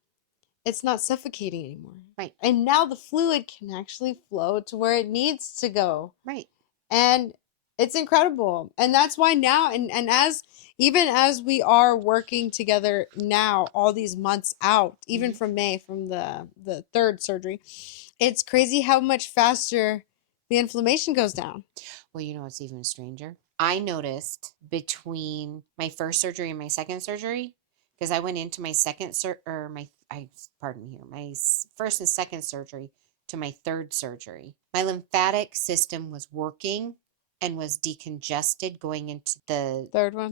it's not suffocating anymore. Right. And now the fluid can actually flow to where it needs to go. Right. And it's incredible. And that's why now, and even as we are working together now, all these months out, even from May, from the third surgery, it's crazy how much faster the inflammation goes down. Well, you know what's even stranger? I noticed between my first surgery and my second surgery, because I went into my my first and second surgery to my third surgery. My lymphatic system was working and was decongested going into the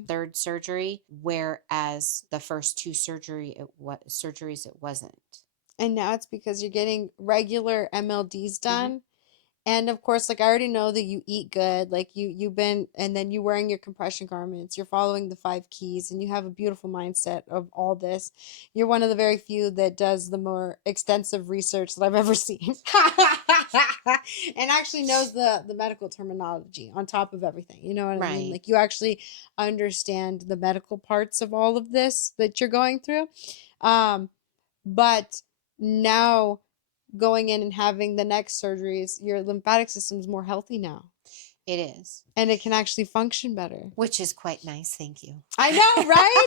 third surgery, whereas the first two surgeries it wasn't. And now it's because you're getting regular MLDs done. And of course, like I already know that you eat good, like and then you wearing your compression garments, you're following the 5 keys, and you have a beautiful mindset of all this. You're one of the very few that does the more extensive research that I've ever seen. And actually knows the medical terminology on top of everything. You know what I mean? Right. Like you actually understand the medical parts of all of this that you're going through. But now going in and having the next surgeries, your lymphatic system's more healthy now. It is. And it can actually function better. Which is quite nice. Thank you. I know, right?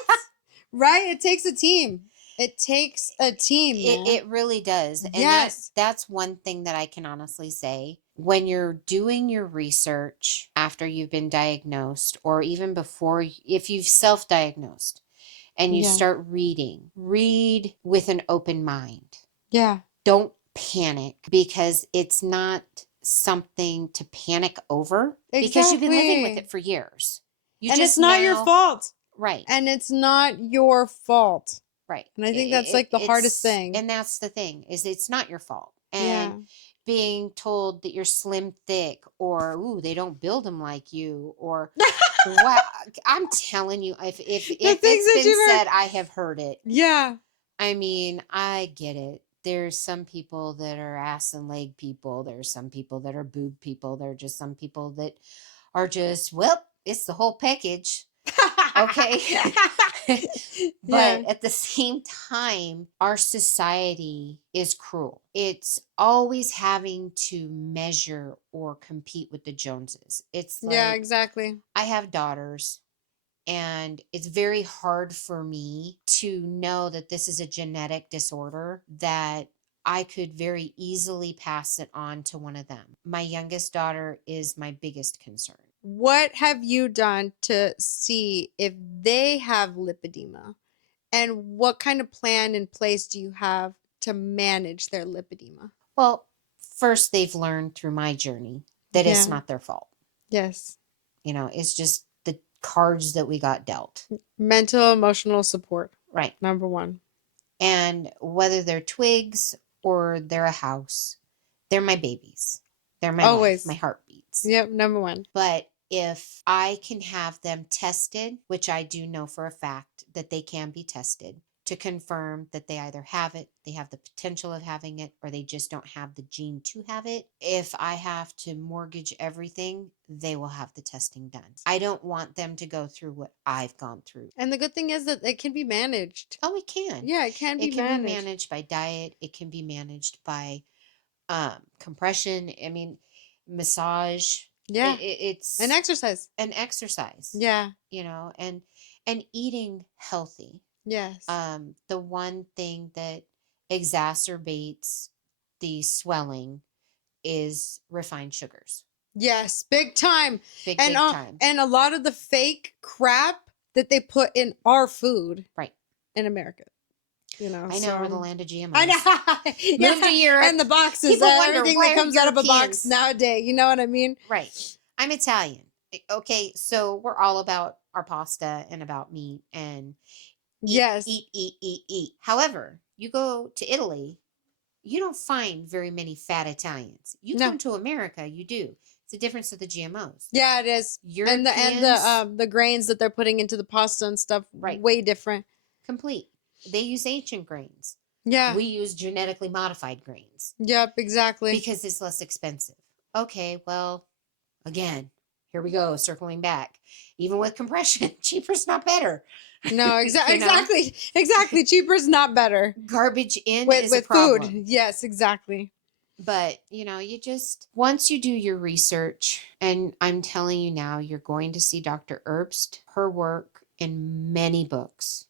Right? It takes a team. It takes a team, man. It really does. And Yes. that's one thing that I can honestly say. When you're doing your research after you've been diagnosed, or even before, if you've self-diagnosed and you Yeah. start reading, read with an open mind. Yeah. Don't panic, because it's not something to panic over, because you've been living with it for years. And it's not your fault. Right. And it's not your fault. Right. And I think that's like the hardest thing. And that's the thing, is it's not your fault. And Yeah. being told that you're slim thick, or, ooh, they don't build them like you, or, wow, I'm telling you, if it's been said, I have heard it. Yeah. I mean, I get it. There's some people that are ass and leg people. There's some people that are boob people. There are just some people that are just, well, it's the whole package. Okay. But at the same time, our society is cruel. It's always having to measure or compete with the Joneses. It's like, Yeah, exactly. I have daughters, and it's very hard for me to know that this is a genetic disorder, that I could very easily pass it on to one of them. My youngest daughter is my biggest concern. What have you done to see if they have lipedema? And what kind of plan in place do you have to manage their lipedema? Well, first, they've learned through my journey that it's not their fault. Yes. You know, it's just the cards that we got dealt. Mental, emotional support. Right. Number one. And whether they're twigs or they're a house, they're my babies. They're my life, my heartbeats. Yep, number one. But if I can have them tested, which I do know for a fact that they can be tested, to confirm that they either have it, they have the potential of having it, or they just don't have the gene to have it. If I have to mortgage everything, they will have the testing done. I don't want them to go through what I've gone through. And the good thing is that it can be managed. Oh, it can. Yeah, it can be managed. It can be managed by diet. It can be managed by compression. I mean, massage. Yeah. It's an exercise. An exercise. Yeah. You know, and eating healthy. Yes. The one thing that exacerbates the swelling is refined sugars. Yes, big time. Big time. And a lot of the fake crap that they put in our food. Right. In America. You know, I know, we're the land of GMOs. I know. Moved to Europe. And the boxes, everything that comes out of a box nowadays. You know what I mean? Right. I'm Italian. Okay, so we're all about our pasta and about meat and eat. However, you go to Italy, you don't find very many fat Italians. You come to America, you do. It's the difference of the GMOs. Yeah, it is. And the grains that they're putting into the pasta and stuff, way different. Complete. They use ancient grains. Yeah. We use genetically modified grains. Yep, exactly. Because it's less expensive. Okay, well, again, here we go, circling back. Even with compression, cheaper's not better. No, exactly. Cheaper's not better. Garbage in is a problem. Food. Yes, exactly. But, you know, you just, once you do your research, and I'm telling you now, you're going to see Dr. Herbst, her work in many books.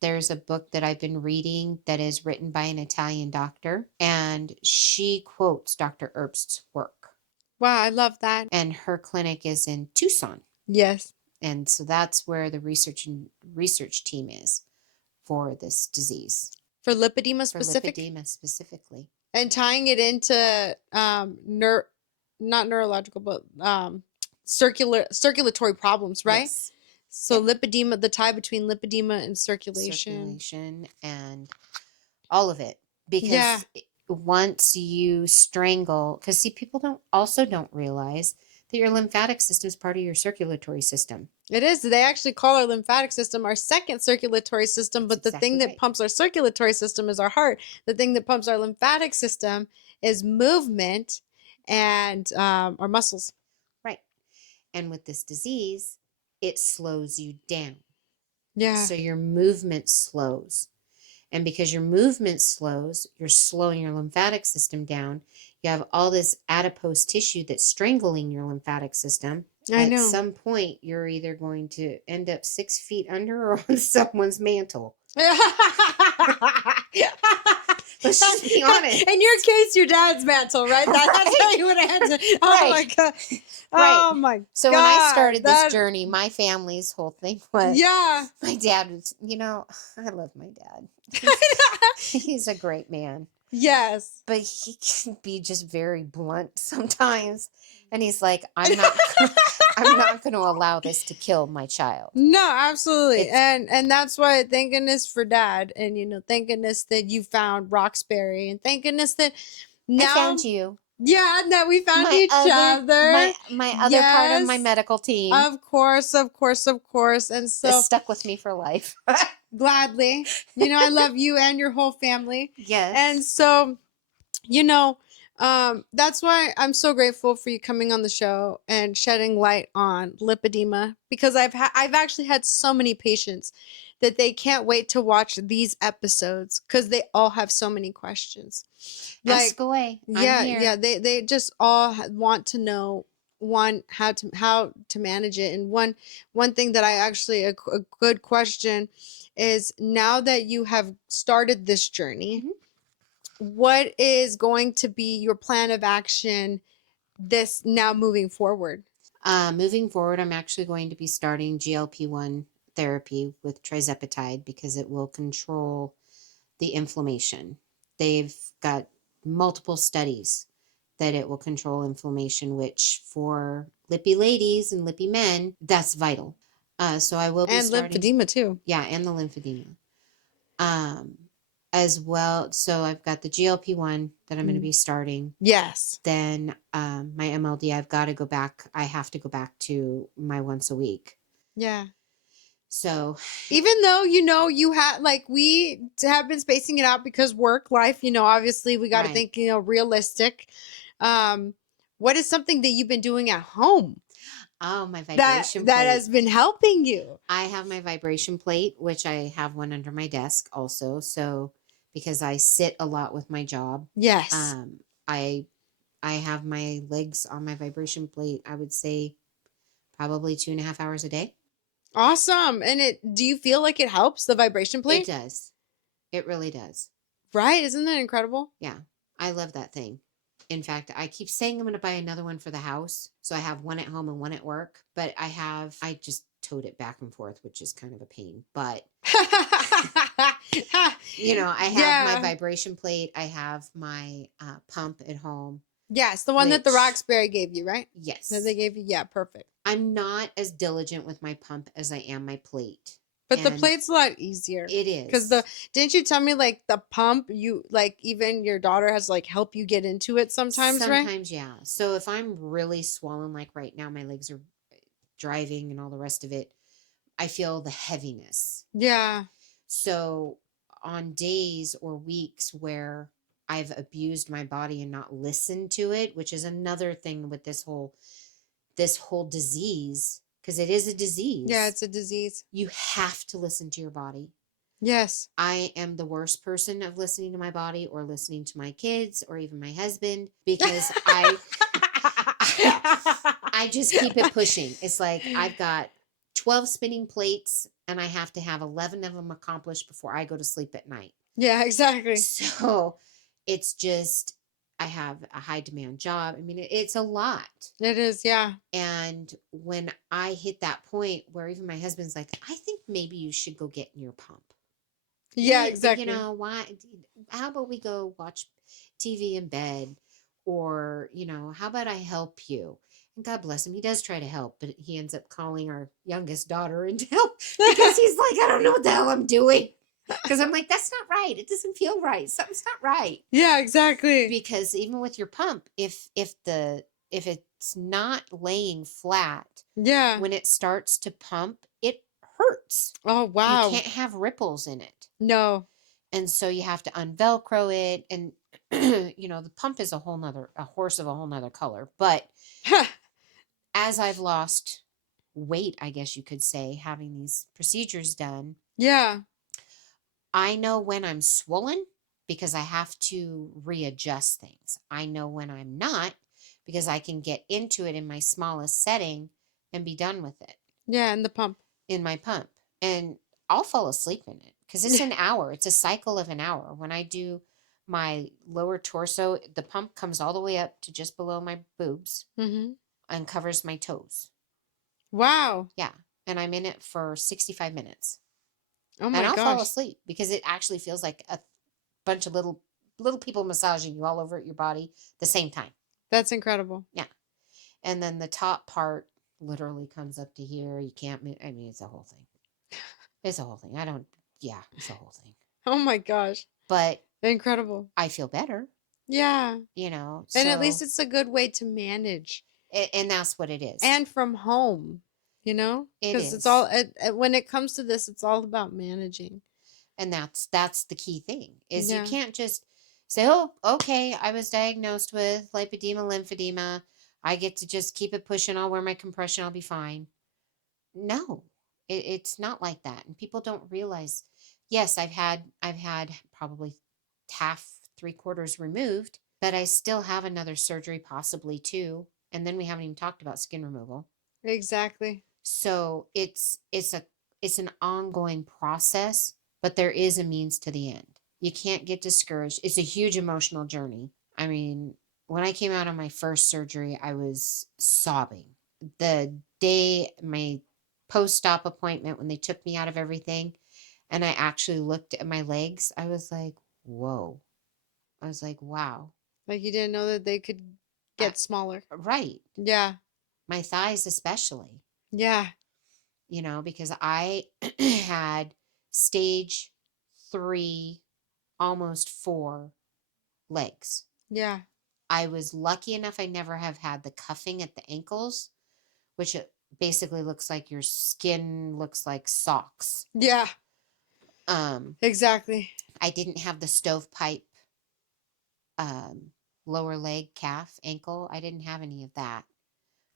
There's a book that I've been reading that is written by an Italian doctor, and she quotes Dr. Herbst's work. Wow, I love that. And her clinic is in Tucson. Yes. And so that's where the research team is for this disease. For lipedema specifically. And tying it into not neurological, but circulatory problems, right? Yes. So lipedema, the tie between lipedema and circulation and all of it. Because once you strangle, because see, people don't realize that your lymphatic system is part of your circulatory system. It is. They actually call our lymphatic system our second circulatory system, That's but the thing exactly that right. pumps our circulatory system is our heart. The thing that pumps our lymphatic system is movement and our muscles. Right. And with this disease, it slows you down. Yeah. So your movement slows. And because your movement slows, you're slowing your lymphatic system down. You have all this adipose tissue that's strangling your lymphatic system. I At know. some point, you're either going to end up 6 feet under or on someone's mantle. Let's just be honest. In your case, your dad's mantle, right? That's how you would answer. Oh my God. Oh my So God. when I started this journey, my family's whole thing was, yeah. my dad was, I love my dad. He's a great man. Yes. But he can be just very blunt sometimes. And he's like, I'm not going to allow this to kill my child. No, absolutely. And that's why, thank goodness for dad. And, thank goodness that you found Roxbury. And thank goodness that now. I found you. Yeah, that we found each other. My other part of my medical team. Of course. And so. It's stuck with me for life. Gladly. I love you and your whole family. Yes. And so, that's why I'm so grateful for you coming on the show and shedding light on lipedema, because I've actually had so many patients that they can't wait to watch these episodes because they all have so many questions. Ask away. I'm here. Yeah. They just all want to know, one, how to manage it, and one thing that I actually a good question is, now that you have started this journey, what is going to be your plan of action this now moving forward? Moving forward, I'm actually going to be starting GLP-1 therapy with trizepatide because it will control the inflammation. They've got multiple studies that it will control inflammation, which for lippy ladies and lippy men, that's vital. So I will be starting. And lymphedema too. Yeah, and the lymphedema. As well. So I've got the GLP-1 that I'm going to be starting. Yes. Then my MLD, I've got to go back. I have to go back to my once a week. Yeah. So even though, you have, we have been spacing it out because work life, obviously we got to think, realistic. What is something that you've been doing at home? Oh, my vibration plate. That has been helping you. I have my vibration plate, which I have one under my desk also. So because I sit a lot with my job. Yes. I have my legs on my vibration plate, I would say probably 2.5 hours a day. Awesome. And do you feel like it helps, the vibration plate? It does. It really does. Right? Isn't that incredible? Yeah. I love that thing. In fact, I keep saying I'm going to buy another one for the house. So I have one at home and one at work. But I just tote it back and forth, which is kind of a pain. But, I have my vibration plate. I have my pump at home. Yes, the one that the Roxbury gave you, right? Yes. That they gave you? Yeah, perfect. I'm not as diligent with my pump as I am my plate. But the plate's a lot easier. It is. Because didn't you tell me, the pump, you, even your daughter has, help you get into it sometimes, right? Sometimes, yeah. So if I'm really swollen, like right now, my legs are driving and all the rest of it, I feel the heaviness. Yeah. So on days or weeks where I've abused my body and not listened to it, which is another thing with this whole disease, because it is a disease. Yeah, it's a disease. You have to listen to your body. Yes. I am the worst person of listening to my body or listening to my kids or even my husband, because I just keep it pushing. It's like I've got 12 spinning plates and I have to have 11 of them accomplished before I go to sleep at night. Yeah, exactly. So it's just, I have a high demand job. I mean, it's a lot. It is, yeah. And when I hit that point where even my husband's like, I think maybe you should go get in your pump. Yeah, exactly. Why? How about we go watch TV in bed? Or, how about I help you? And God bless him. He does try to help, but he ends up calling our youngest daughter in to help because he's like, I don't know what the hell I'm doing. Because I'm like, that's not right. It doesn't feel right. Something's not right. Yeah, exactly. Because even with your pump, if it's not laying flat, Yeah. when it starts to pump, it hurts. Oh, You wow. can't have ripples in it. No. And so you have to unvelcro it. And the pump is a horse of a whole nother color. But as I've lost weight, I guess you could say, having these procedures done, Yeah. I know when I'm swollen because I have to readjust things. I know when I'm not because I can get into it in my smallest setting and be done with it Yeah, and the pump. in my pump. And I'll fall asleep in it because it's an hour. It's a cycle of an hour. When I do my lower torso, the pump comes all the way up to just below my boobs Mm-hmm. and covers my toes. Wow. Yeah. And I'm in it for 65 minutes. Oh And my I'll fall gosh. asleep because it actually feels like a bunch of little people massaging you all over your body the same time. That's incredible. Yeah. And then the top part literally comes up to here. You can't move. I mean, it's a whole thing. It's a whole thing. It's a whole thing. Oh my gosh. But Incredible. I feel better, Yeah. And at least so, it's a good way to manage. and that's what it is. And from home, It because it's is. all, when it comes to this, it's all about managing. And that's the key thing is you Yeah. can't just say, oh, okay, I was diagnosed with lipedema, lymphedema. I get to just keep it pushing. I'll wear my compression. I'll be fine. No, it's not like that. And people don't realize, yes, I've had probably half, 3/4 removed, but I still have another surgery, possibly two. And then we haven't even talked about skin removal. Exactly. So it's an ongoing process, but there is a means to the end. You can't get discouraged. It's a huge emotional journey. I mean, when I came out of my first surgery, I was sobbing. The day my post-op appointment, when they took me out of everything and I actually looked at my legs, I was like, whoa. I was like, wow. Like you didn't know that they could get smaller. Right. Yeah. My thighs especially. Yeah. Because I had stage 3, almost 4 legs. Yeah. I was lucky enough I never have had the cuffing at the ankles, which it basically looks like your skin looks like socks. Yeah. Exactly. I didn't have the stovepipe lower leg, calf, ankle. I didn't have any of that.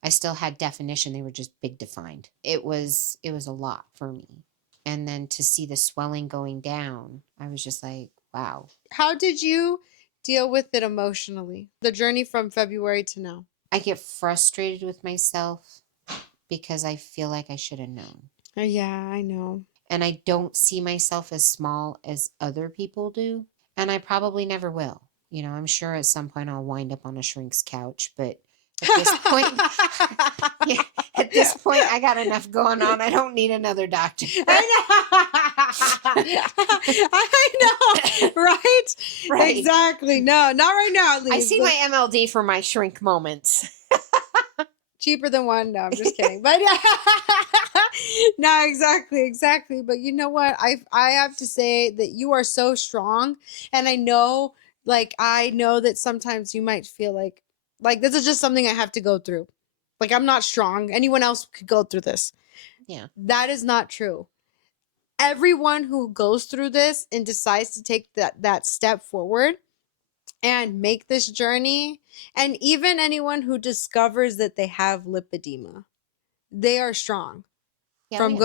I still had definition. They were just big defined. It was a lot for me. And then to see the swelling going down, I was just like, wow. How did you deal with it emotionally? The journey from February to now. I get frustrated with myself because I feel like I should have known. Yeah, I know. And I don't see myself as small as other people do. And I probably never will. I'm sure at some point I'll wind up on a shrink's couch, but at this point, yeah, at this point, I got enough going on. I don't need another doctor. I know, right? Right. Exactly. No, not right now, at least. I see my MLD for my shrink moments. Cheaper than one. No, I'm just kidding. But yeah, no, exactly. But you know what? I have to say that you are so strong, and I know that sometimes you might feel like this is just something I have to go through. Like I'm not strong. Anyone else could go through this. Yeah. That is not true. Everyone who goes through this and decides to take that step forward and make this journey, and even anyone who discovers that they have lipedema, they are strong from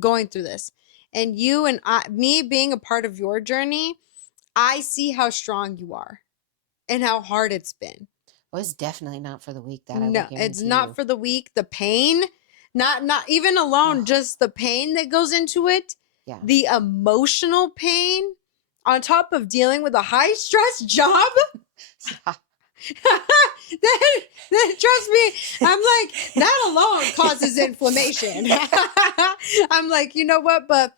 going through this. And you and me being a part of your journey, I see how strong you are and how hard it's been. Well, it's definitely not for the weak. That No, I will it's guarantee not you. for the weak. The pain, not even alone, just the pain that goes into it. Yeah. The emotional pain on top of dealing with a high stress job. then trust me, I'm like, that alone causes inflammation. I'm like, you know what? But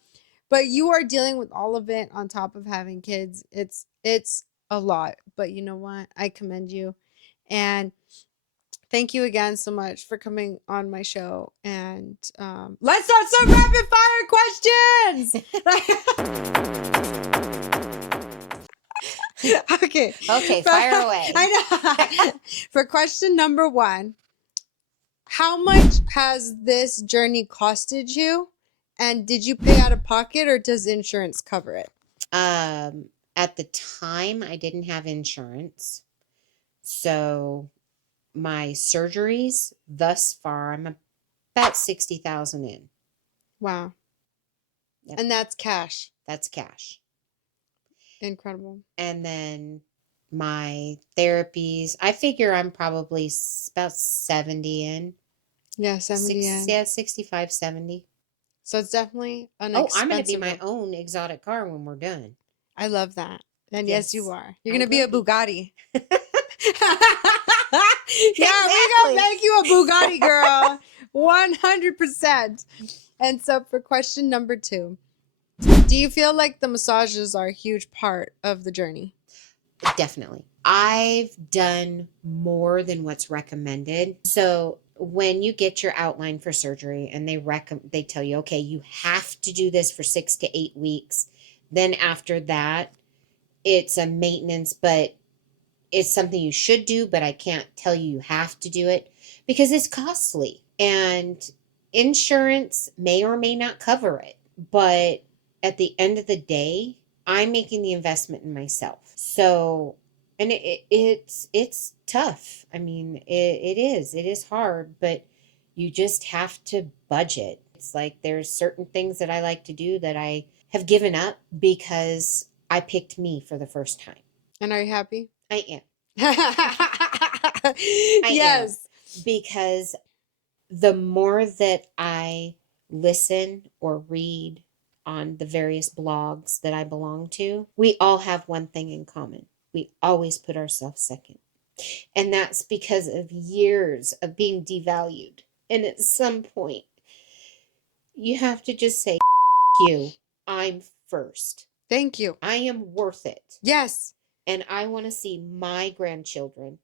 you are dealing with all of it on top of having kids. It's a lot. But you know what? I commend you. And Thank you again so much for coming on my show. And let's start some rapid fire questions. Okay. Okay, fire away. I know. For question number 1, how much has this journey costed you? And did you pay out of pocket or does insurance cover it? At the time, I didn't have insurance. So my surgeries thus far, I'm about 60,000 in. Wow. Yep. And that's cash. That's cash. Incredible. And then my therapies, I figure I'm probably about 70 in. Yeah, 70 in. Yeah, 65, 70. So it's definitely an Oh, expensive. I'm going to be my own exotic car when we're done. I love that. And yes, you Yes, are. You're I going to be a will be. Bugatti. Yeah, we Exactly. going to make you a Bugatti, girl. 100%. And so for question number 2, do you feel like the massages are a huge part of the journey? Definitely. I've done more than what's recommended. So when you get your outline for surgery and they tell you, okay, you have to do this for 6 to 8 weeks. Then after that, it's a maintenance, but it's something you should do, but I can't tell you have to do it because it's costly and insurance may or may not cover it. But at the end of the day, I'm making the investment in myself. So, and it's tough. I mean, it is hard, but you just have to budget. It's like there's certain things that I like to do that I have given up because I picked me for the first time. And are you happy? I am. Yes. Because the more that I listen or read on the various blogs that I belong to, we all have one thing in common. We always put ourselves second. And that's because of years of being devalued. And at some point, you have to just say, you, I'm first. Thank you. I am worth it. Yes. And I want to see my grandchildren.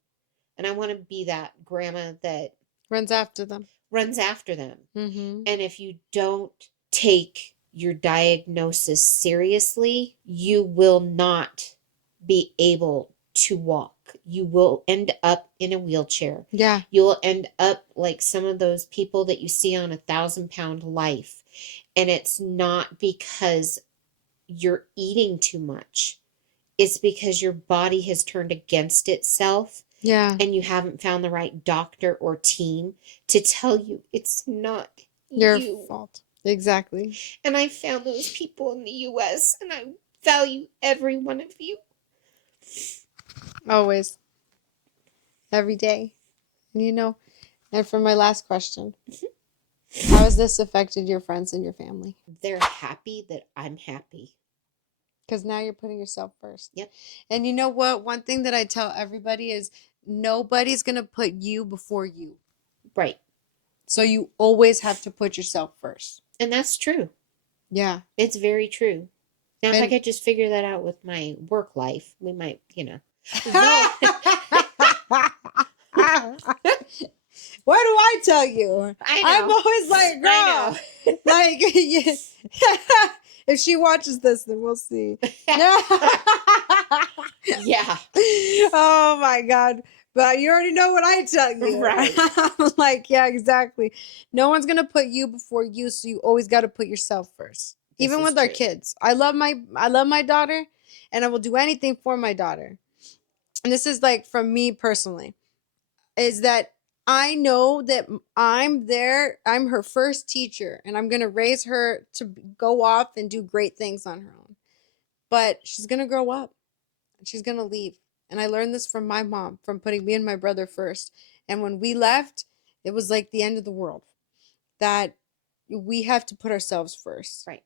And I want to be that grandma that Runs after them. runs after them. Mm-hmm. And if you don't take your diagnosis seriously, you will not be able to walk. You will end up in a wheelchair. Yeah. You will end up like some of those people that you see on 1,000-pound life. And it's not because you're eating too much. It's because your body has turned against itself. Yeah. And you haven't found the right doctor or team to tell you it's not Your you. fault. Exactly. And I found those people in the US and I value every one of you. Always. Every day. And for my last question, how has this affected your friends and your family? They're happy that I'm happy. Because now you're putting yourself first. Yep. And you know what? One thing that I tell everybody is nobody's going to put you before you. Right. So you always have to put yourself first. And that's true. Yeah. It's very true. Now, if I And- could just figure that out with my work life, we might, What do I tell you? I know. I'm always like, girl, like, if she watches this, then we'll see. Yeah. Oh my God. But you already know what I tell you. Right. I'm like, yeah, exactly. No one's going to put you before you. So you always got to put yourself first. This Even is with our true. kids. I love my daughter and I will do anything for my daughter. And this is like from me personally, is that I know that I'm her first teacher and I'm going to raise her to go off and do great things on her own. But she's going to grow up and she's going to leave. And I learned this from my mom, from putting me and my brother first. And when we left, it was like the end of the world, that we have to put ourselves first. Right.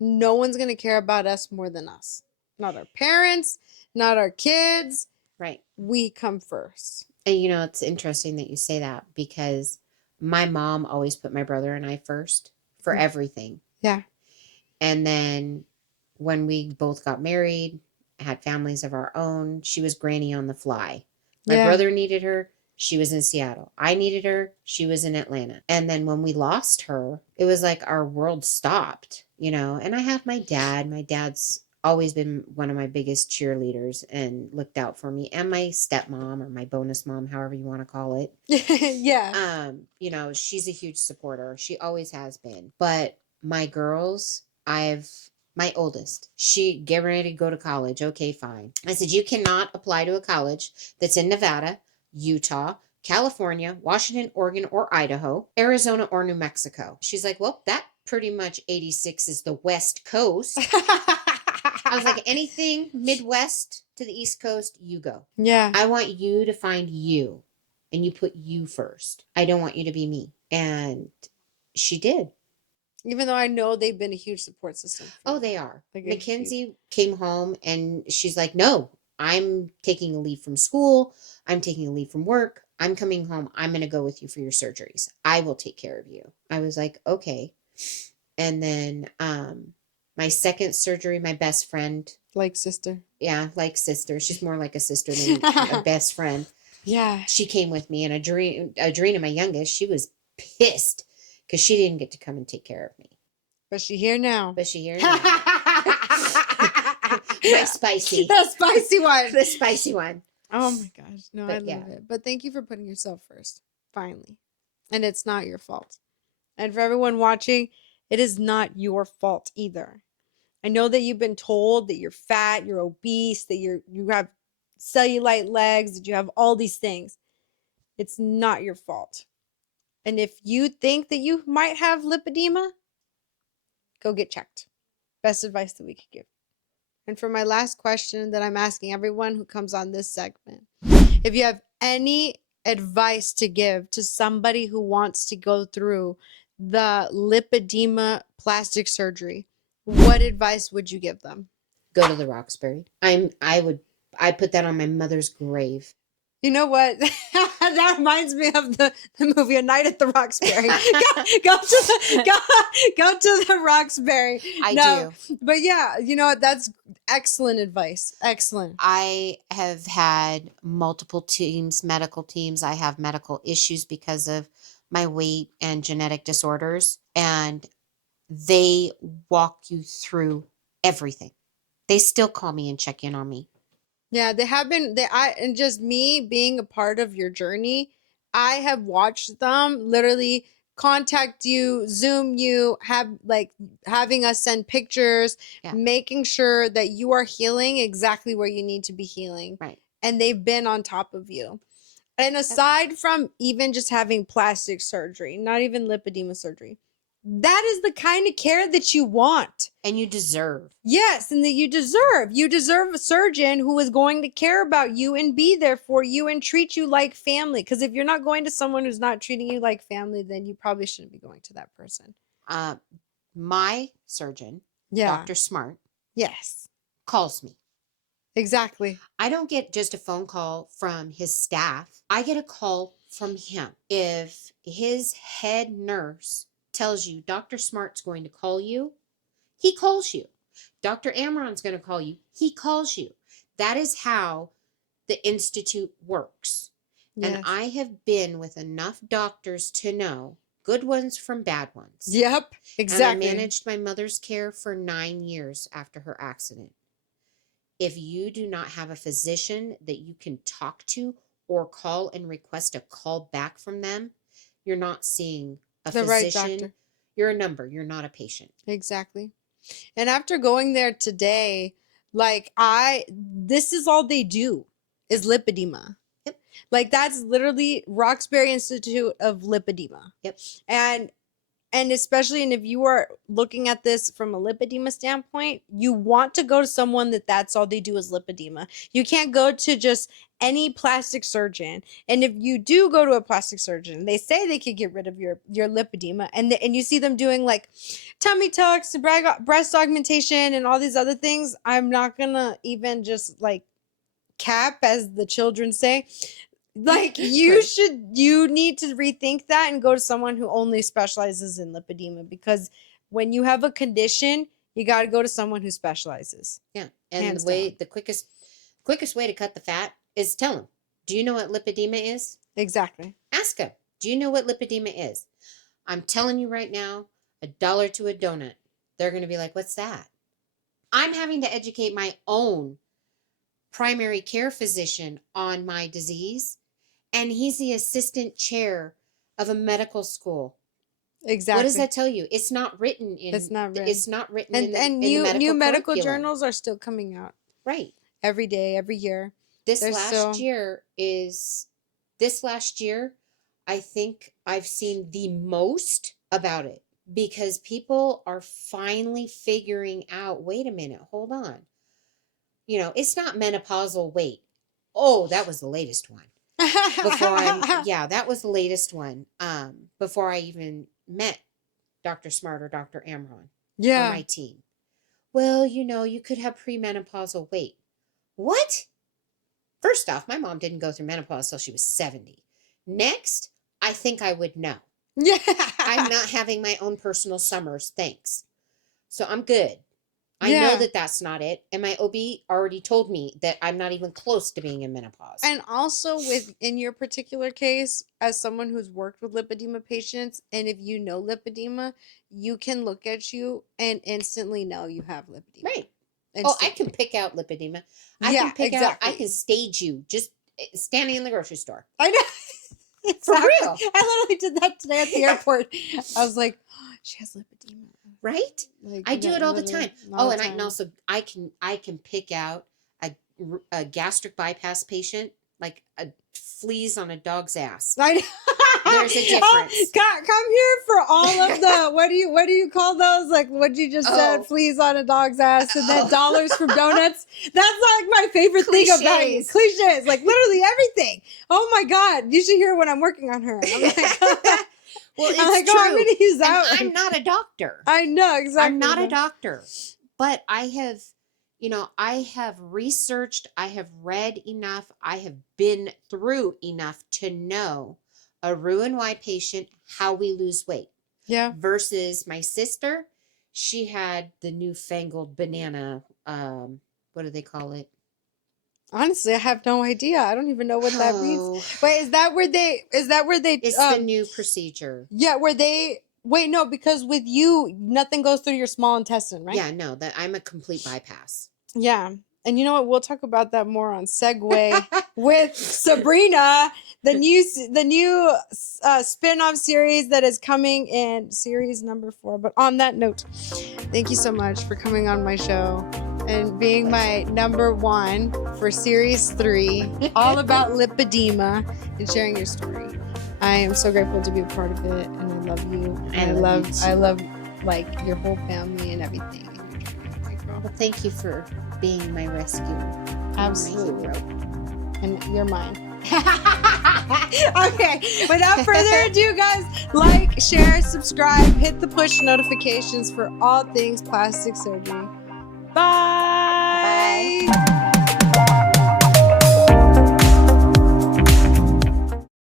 No one's going to care about us more than us. Not our parents, not our kids. Right. We come first. And it's interesting that you say that because my mom always put my brother and I first for everything. Yeah. And then when we both got married, had families of our own, she was granny on the fly. My brother needed her. she was in Seattle. I needed her, she was in Atlanta. And then when we lost her, it was like our world stopped, you know. And I have my dad. My dad's always been one of my biggest cheerleaders and looked out for me, and my stepmom, or my bonus mom, however you want to call it. Yeah. You know, she's a huge supporter. She always has been. But my girls, my oldest, she getting ready to go to college. Okay, fine. I said, you cannot apply to a college that's in Nevada, Utah, California, Washington, Oregon, or Idaho, Arizona, or New Mexico. She's like, well, that pretty much 86 is the West Coast. I was like, anything Midwest to the East Coast, you go. Yeah. I want you to find you, and you put you first. I don't want you to be me. And she did. Even though I know they've been a huge support system. Oh, they are. Like Mackenzie came home and she's like, no, I'm taking a leave from school. I'm taking a leave from work. I'm coming home. I'm going to go with you for your surgeries. I will take care of you. I was like, okay. And then my second surgery, my best friend. Like sister. Yeah, like sister. She's more like a sister than a best friend. Yeah. She came with me, and Adrena, my youngest, she was pissed because she didn't get to come and take care of me. But she here now. But she here now. My spicy. The spicy one. The spicy one. Oh my gosh. No, But I love yeah. it. But thank you for putting yourself first. Finally. And it's not your fault. And for everyone watching, it is not your fault either. I know that you've been told that you're fat, you're obese, that you have cellulite legs, that you have all these things. It's not your fault. And if you think that you might have lipedema, go get checked. Best advice that we could give. And for my last question that I'm asking everyone who comes on this segment, if you have any advice to give to somebody who wants to go through the lipedema plastic surgery, what advice would you give them? Go to the Roxbury. I put that on my mother's grave. You know what? That reminds me of the movie A Night at the Roxbury. Go to the Roxbury. I do. But yeah, you know what? That's excellent advice. Excellent. I have had multiple medical teams. I have medical issues because of my weight and genetic disorders, and they walk you through everything. They still call me and check in on me. Yeah, they have been. And just me being a part of your journey, I have watched them literally contact you, Zoom you, having us send pictures, making sure that you are healing exactly where you need to be healing. Right. And they've been on top of you. And aside from even just having plastic surgery, not even lipedema surgery, that is the kind of care that you want. And you deserve. Yes, and that you deserve. You deserve a surgeon who is going to care about you and be there for you and treat you like family. Because if you're not going to someone who's not treating you like family, then you probably shouldn't be going to that person. My surgeon, Dr. Smart, calls me. Exactly. I don't get just a phone call from his staff. I get a call from him. If his head nurse tells you Dr. Smart's going to call you, he calls you. Dr. Amaron's going to call you, he calls you. That is how the Institute works. Yes. And I have been with enough doctors to know good ones from bad ones. Yep, exactly. And I managed my mother's care for 9 years after her accident. If you do not have a physician that you can talk to or call and request a call back from them, you're not seeing a physician. Right doctor. You're a number. You're not a patient. Exactly. And after going there today, this is all they do is lipedema. Yep. Like that's literally Roxbury Institute of Lipedema. Yep. And especially, and if you are looking at this from a lipedema standpoint, you want to go to someone that's all they do is lipedema. You can't go to just any plastic surgeon. And if you do go to a plastic surgeon, they say they could get rid of your lipedema, and you see them doing like tummy tucks, breast augmentation, and all these other things. I'm not gonna even just like cap, as the children say. Like you need to rethink that and go to someone who only specializes in lipedema, because when you have a condition, you got to go to someone who specializes. Yeah. And the quickest way to cut the fat is tell them, do you know what lipedema is? Exactly. Ask them, do you know what lipedema is? I'm telling you right now, $1 to a donut. They're going to be like, what's that? I'm having to educate my own primary care physician on my disease, and he's the assistant chair of a medical school. Exactly. What does that tell you? It's not written in. It's not written. It's not written And in the new medical curriculum. journals are still coming out. Right. Every day, every year. This last year, I think I've seen the most about it, because people are finally figuring out, wait a minute, hold on. It's not menopausal weight. Oh, that was the latest one. That was the latest one. Before I even met Dr. Smart or Dr. Amron on my team. Well, you could have premenopausal weight. What? First off, my mom didn't go through menopause till she was 70. Next, I think I would know. Yeah. I'm not having my own personal summers, thanks. So I'm good. I know that that's not it. And my OB already told me that I'm not even close to being in menopause. And also in your particular case, as someone who's worked with lipedema patients, and if you know lipedema, you can look at you and instantly know you have lipedema. Right. I can pick out lipedema. I can stage you just standing in the grocery store. I know. For real. I literally did that today at the airport. I was like, oh, she has lipedema. Right? I do it all the time. And I can also I can pick out a gastric bypass patient, like a fleas on a dog's ass. There's a difference. Come here for all of the what do you call those? Like what you just said, fleas on a dog's ass, and then dollars from donuts. That's like my favorite thing about you. Cliches, like literally everything. Oh my God, you should hear when I'm working on her. I'm like, well, it's true. I'm going to use that. I'm not a doctor. I know exactly. I'm not a doctor, but I have. I have researched, I have read enough, I have been through enough to know a Roux-en-Y patient, how we lose weight. Yeah. Versus my sister, she had the newfangled banana, what do they call it? Honestly, I have no idea. I don't even know what that means. Wait, is that where they It's the new procedure. Yeah, wait, no, because with you, nothing goes through your small intestine, right? Yeah, no, I'm a complete bypass. Yeah. And you know what? We'll talk about that more on Segue with Sabrina, the new spin-off series that is coming in series number 4. But on that note, thank you so much for coming on my show and being my number 1 for series 3, all about lipedema, and sharing your story. I am so grateful to be a part of it, and I love you. And I love like your whole family and everything. Well, thank you for being my rescue. Absolutely. My hero. And you're mine. Okay, without further ado, guys, like, share, subscribe, hit the push notifications for all things plastic surgery. Bye.